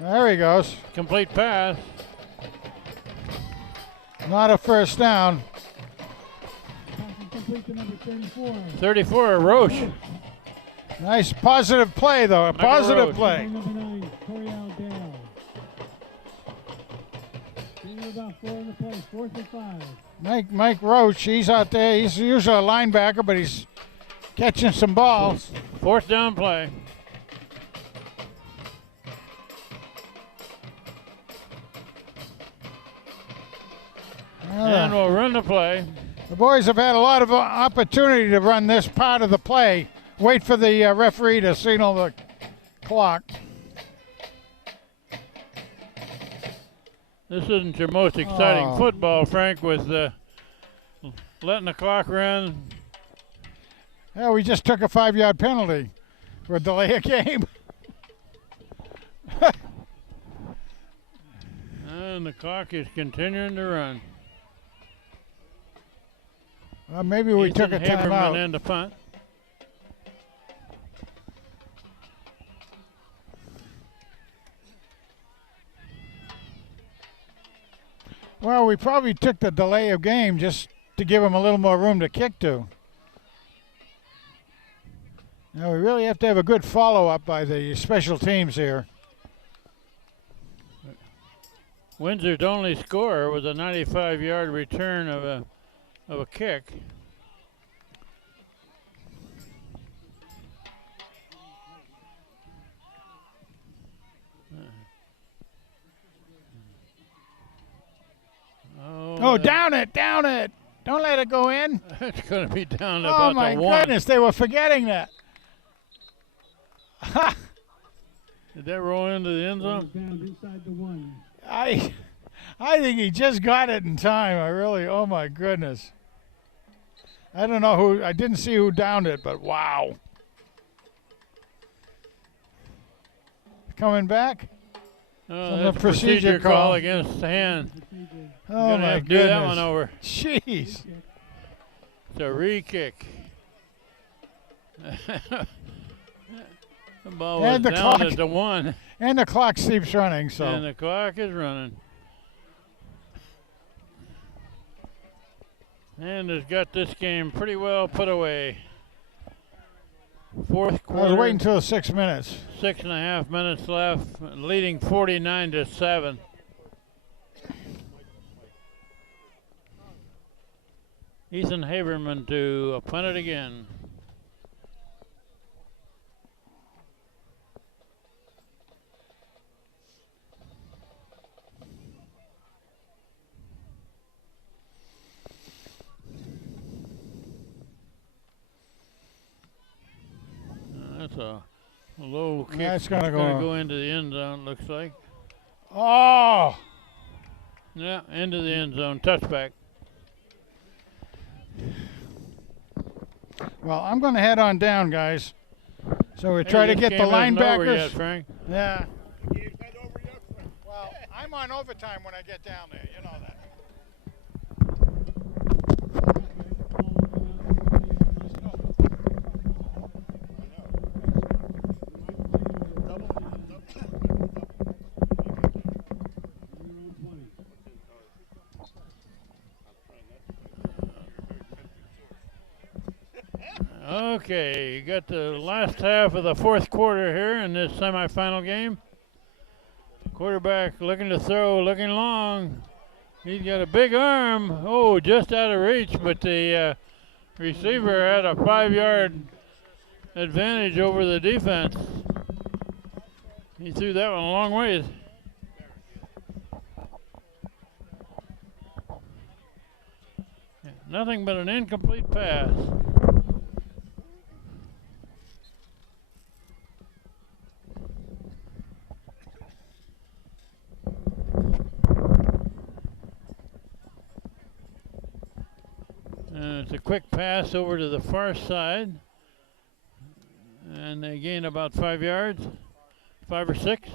There he goes. Complete pass. Not a first down. Pass is complete to number 34. 34, Roche. Nice positive play, though. A Michael positive Roach. play. Number 9, Coriel Dale. Gain of about 4 in the play, 4th and 5. Mike Roach, he's out there. He's usually a linebacker, but he's catching some balls. Fourth down play. And we'll run the play. The boys have had a lot of opportunity to run this part of the play. Wait for the referee to signal the clock. This isn't your most exciting football, Frank, with letting the clock run. Yeah, we just took a 5-yard penalty for a delay of game. And the clock is continuing to run. Well, maybe we took a Ethan Haberman timeout. in the punt. Well, we probably took the delay of game just to give them a little more room to kick to. Now, we really have to have a good follow-up by the special teams here. Windsor's only score was a 95-yard return of a kick. Oh, down it. Don't let it go in. It's going to be down to Oh, about my the 1. goodness, they were forgetting that. Did that roll into the end zone? Down inside the 1. I think he just got it in time. Oh my goodness. I don't know I didn't see who downed it, but wow. Coming back? That's a procedure call against the hand. Oh Gonna my have to goodness. do that one over. Jeez. It's a re-kick. The ball was And the down clock- at the 1. And the clock keeps running, so. And the clock is running. And has got this game pretty well put away. Fourth I quarter. was waiting until 6 minutes. 6.5 minutes left, leading 49-7. Ethan Haberman to punt it again. That's a low kick. That's gonna It's go- go into the end zone, looks like. Oh! Yeah, into the end zone. Touchback. Well, I'm going to head on down, guys. So we try Hey, to this get the game isn't over linebackers. yet, Frank. Yeah. Well, I'm on overtime when I get down there. You know that. Okay, you got the last half of the fourth quarter here in this semifinal game. Quarterback looking to throw, looking long. He's got a big arm. Oh, just out of reach, but the receiver had a 5-yard advantage over the defense. He threw that one a long ways. Nothing but an incomplete pass. It's a quick pass over to the far side. And they gain about 5 yards, 5 or 6.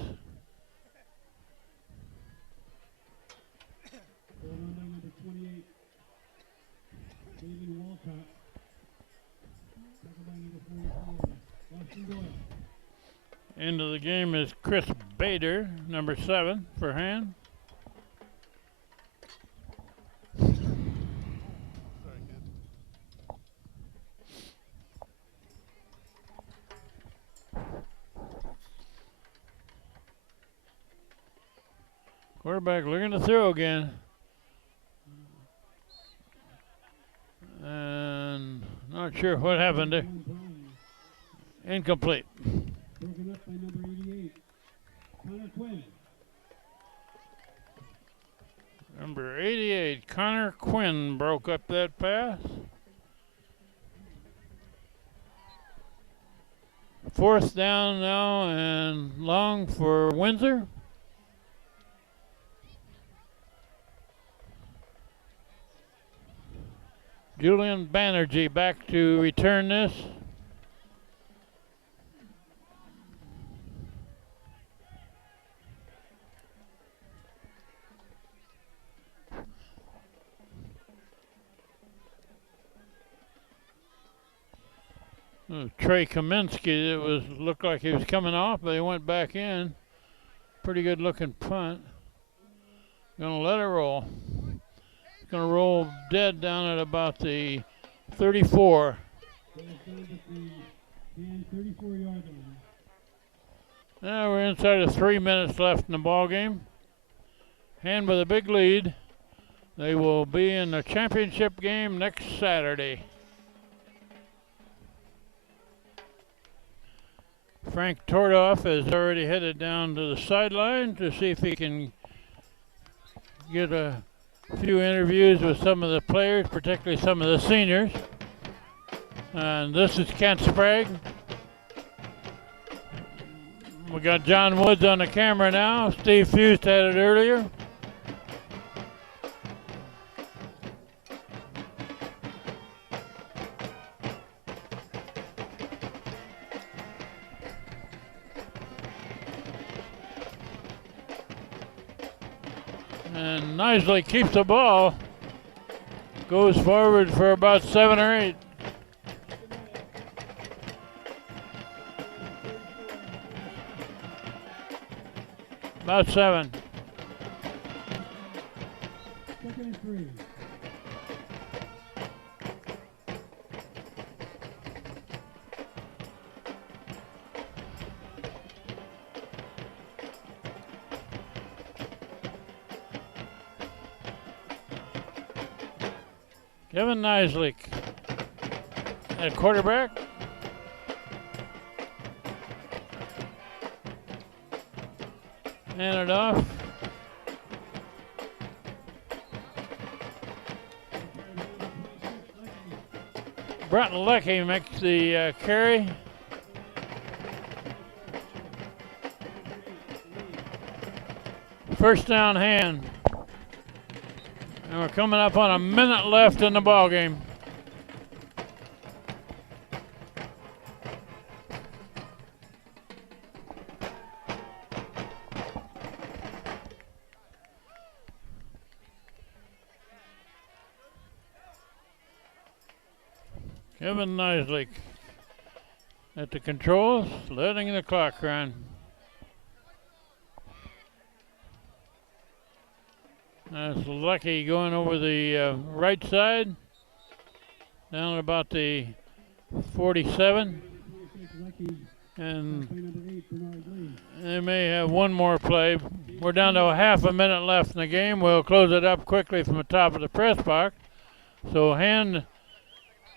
Into the game is Chris Bader, number 7 for hand. Quarterback looking to throw again. And not sure what happened there. Incomplete. Broken up by number 88, Connor Quinn. Number 88, Connor Quinn broke up that pass. Fourth down now and long for Windsor. Julian Banerjee back to return this. Trey Kaminsky, looked like he was coming off, but he went back in. Pretty good looking punt. Gonna let it roll. Going to roll dead down at about the 34. Now we're inside of 3 minutes left in the ball game. Hand with a big lead. They will be in the championship game next Saturday. Frank Tordoff has already headed down to the sideline to see if he can get a few interviews with some of the players, particularly some of the seniors. And this is Kent Sprague. We got John Woods on the camera now. Steve Fust had it earlier. And Nisley keeps the ball. Goes forward for about 7 or 8. About 7. Second and 3. Kevin Nislik at quarterback. Hand it off. Brent Leckie makes the carry. First down hand. And we're coming up on a minute left in the ball game. Kevin Nislik at the controls, letting the clock run. That's Lucky going over the right side, down at about the 47. And they may have one more play. We're down to a half a minute left in the game. We'll close it up quickly from the top of the press box. So Hand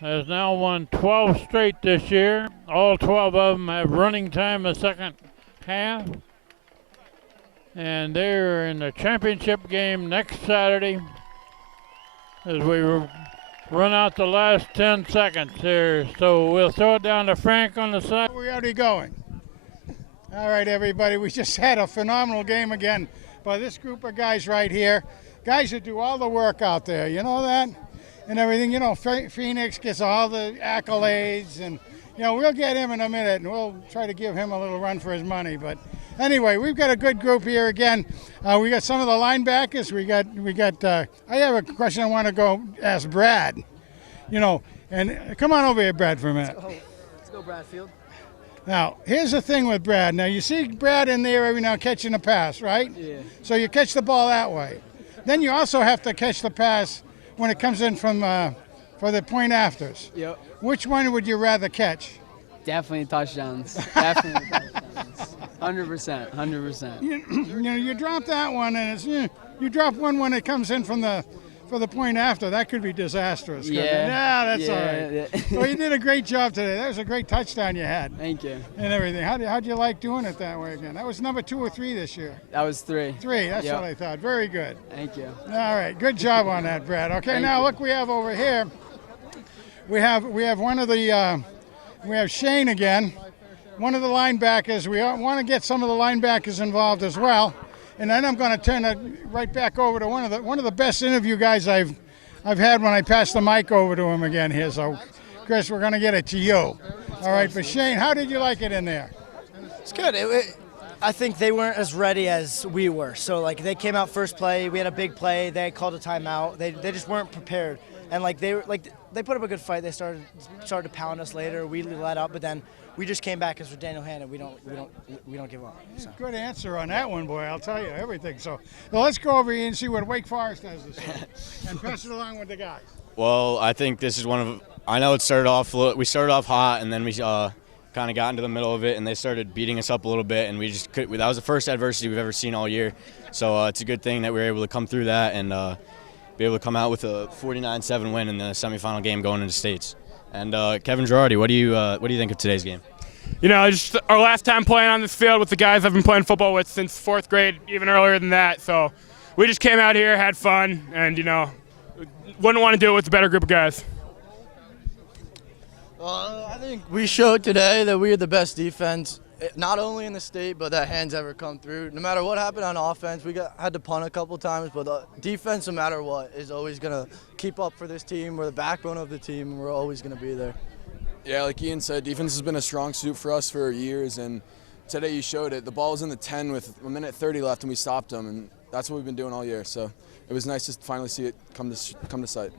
has now won 12 straight this year. All 12 of them have running time the second half. And they're in the championship game next Saturday as we run out the last 10 seconds here. So we'll throw it down to Frank on the side. We're already going. All right, everybody, we just had a phenomenal game again by this group of guys right here. Guys that do all the work out there, you know that? And everything, you know, Phoenix gets all the accolades, and, you know, we'll get him in a minute, and we'll try to give him a little run for his money. But anyway, we've got a good group here again. We got some of the linebackers. We got. I have a question I want to go ask Brad. You know, and come on over here, Brad, for a minute. Let's go, Bradfield. Now, here's the thing with Brad. Now, you see Brad in there every now catching a pass, right? Yeah. So you catch the ball that way. Then you also have to catch the pass when it comes in from for the point afters. Yep. Which one would you rather catch? Definitely touchdowns. Definitely touchdowns. 100%. 100%. You know, you drop that one, and it's you drop one when it comes in from for the point after. That could be disastrous. Yeah. That's all right. Yeah. Well, you did a great job today. That was a great touchdown you had. Thank you. And everything. How'd you like doing it that way again? That was number 2 or 3 this year. That was 3. 3. That's Yep. what I thought. Very good. Thank you. All right, good job on that, Brad. Okay, Thank now you. look, we have over here. We have one of the. We have Shane again, one of the linebackers. We want to get some of the linebackers involved as well, and then I'm going to turn it right back over to one of the best interview guys I've had when I pass the mic over to him again here. So, Chris, we're going to get it to you. All right, but Shane, how did you like it in there? It's good. I think they weren't as ready as we were. So, like, they came out first play. We had a big play. They called a timeout. They just weren't prepared. And, they put up a good fight. They started to pound us later. We let up, but then we just came back because we're Daniel Hand, and we don't give up. So. Good answer on that one, boy. I'll tell you everything. So, well, let's go over here and see what Wake Forest has to say and pass it along with the guys. Well, I think this is one of. I know it started off. We started off hot, and then we kind of got into the middle of it, and they started beating us up a little bit, and we just could. That was the first adversity we've ever seen all year. So it's a good thing that we were able to come through that and be able to come out with a 49-7 win in the semifinal game going into states. And Kevin Girardi, what do you think of today's game? You know, just our last time playing on this field with the guys I've been playing football with since 4th grade, even earlier than that. So we just came out here, had fun, and, you know, wouldn't want to do it with a better group of guys. I think we showed today that we are the best defense, not only in the state, but that Hand's ever come through. No matter what happened on offense, we had to punt a couple times, but the defense, no matter what, is always going to keep up for this team. We're the backbone of the team, and we're always going to be there. Yeah, like Ian said, defense has been a strong suit for us for years, and today you showed it. The ball was in the 10 with a minute 30 left, and we stopped them, and that's what we've been doing all year. So it was nice to finally see it come to sight.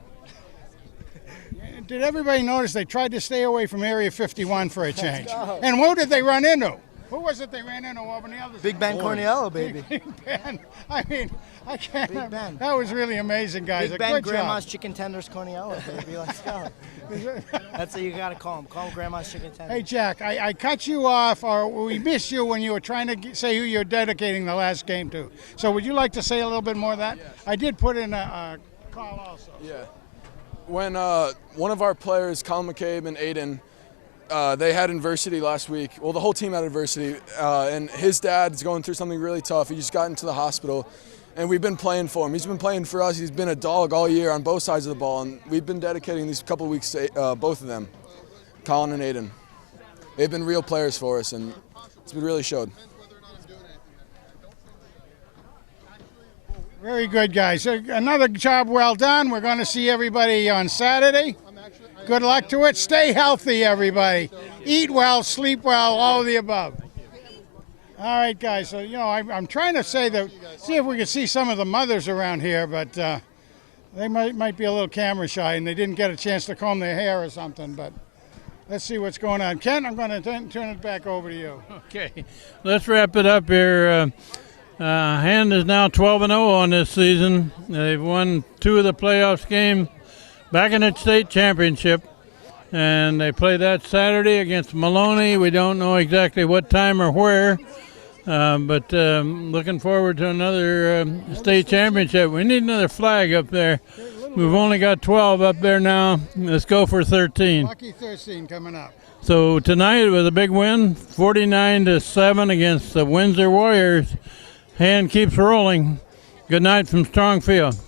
did everybody notice they tried to stay away from Area 51 for a change? And who did they run into? Who was it they ran into over the other Big side? Ben Corniello, baby. Big Ben. I mean, I can't. Big Ben. That was really amazing, guys. Big A Ben, good Grandma's job. Chicken Tenders Corniello, baby. Let's go. That's what you got to call him. Call him Grandma's Chicken Tenders. Hey, Jack, I cut you off, or we missed you when you were trying to say who you're dedicating the last game to. So would you like to say a little bit more of that? I did put in a call also. Yeah. When one of our players, Colin McCabe and Aiden, they had adversity last week. Well, the whole team had adversity, and his dad is going through something really tough. He just got into the hospital, and we've been playing for him. He's been playing for us. He's been a dog all year on both sides of the ball, and we've been dedicating these couple weeks to both of them, Colin and Aiden. They've been real players for us, and it's been really showed. Very good, guys. So another job well done. We're going to see everybody on Saturday. Good luck to it. Stay healthy, everybody. Eat well, sleep well, all of the above. All right, guys. So, I'm trying to see if we can see some of the mothers around here, but they might be a little camera shy and they didn't get a chance to comb their hair or something. But let's see what's going on. Ken, I'm going to turn it back over to you. Okay, let's wrap it up here. Hand is now 12-0 on this season. They've won 2 of the playoffs games back in the state championship, and they play that Saturday against Maloney. We don't know exactly what time or where, but looking forward to another state championship. We need another flag up there. We've only got 12 up there now. Let's go for 13. Lucky 13 coming up. So tonight it was a big win, 49-7 against the Windsor Warriors. Hand keeps rolling. Good night from Strongfield.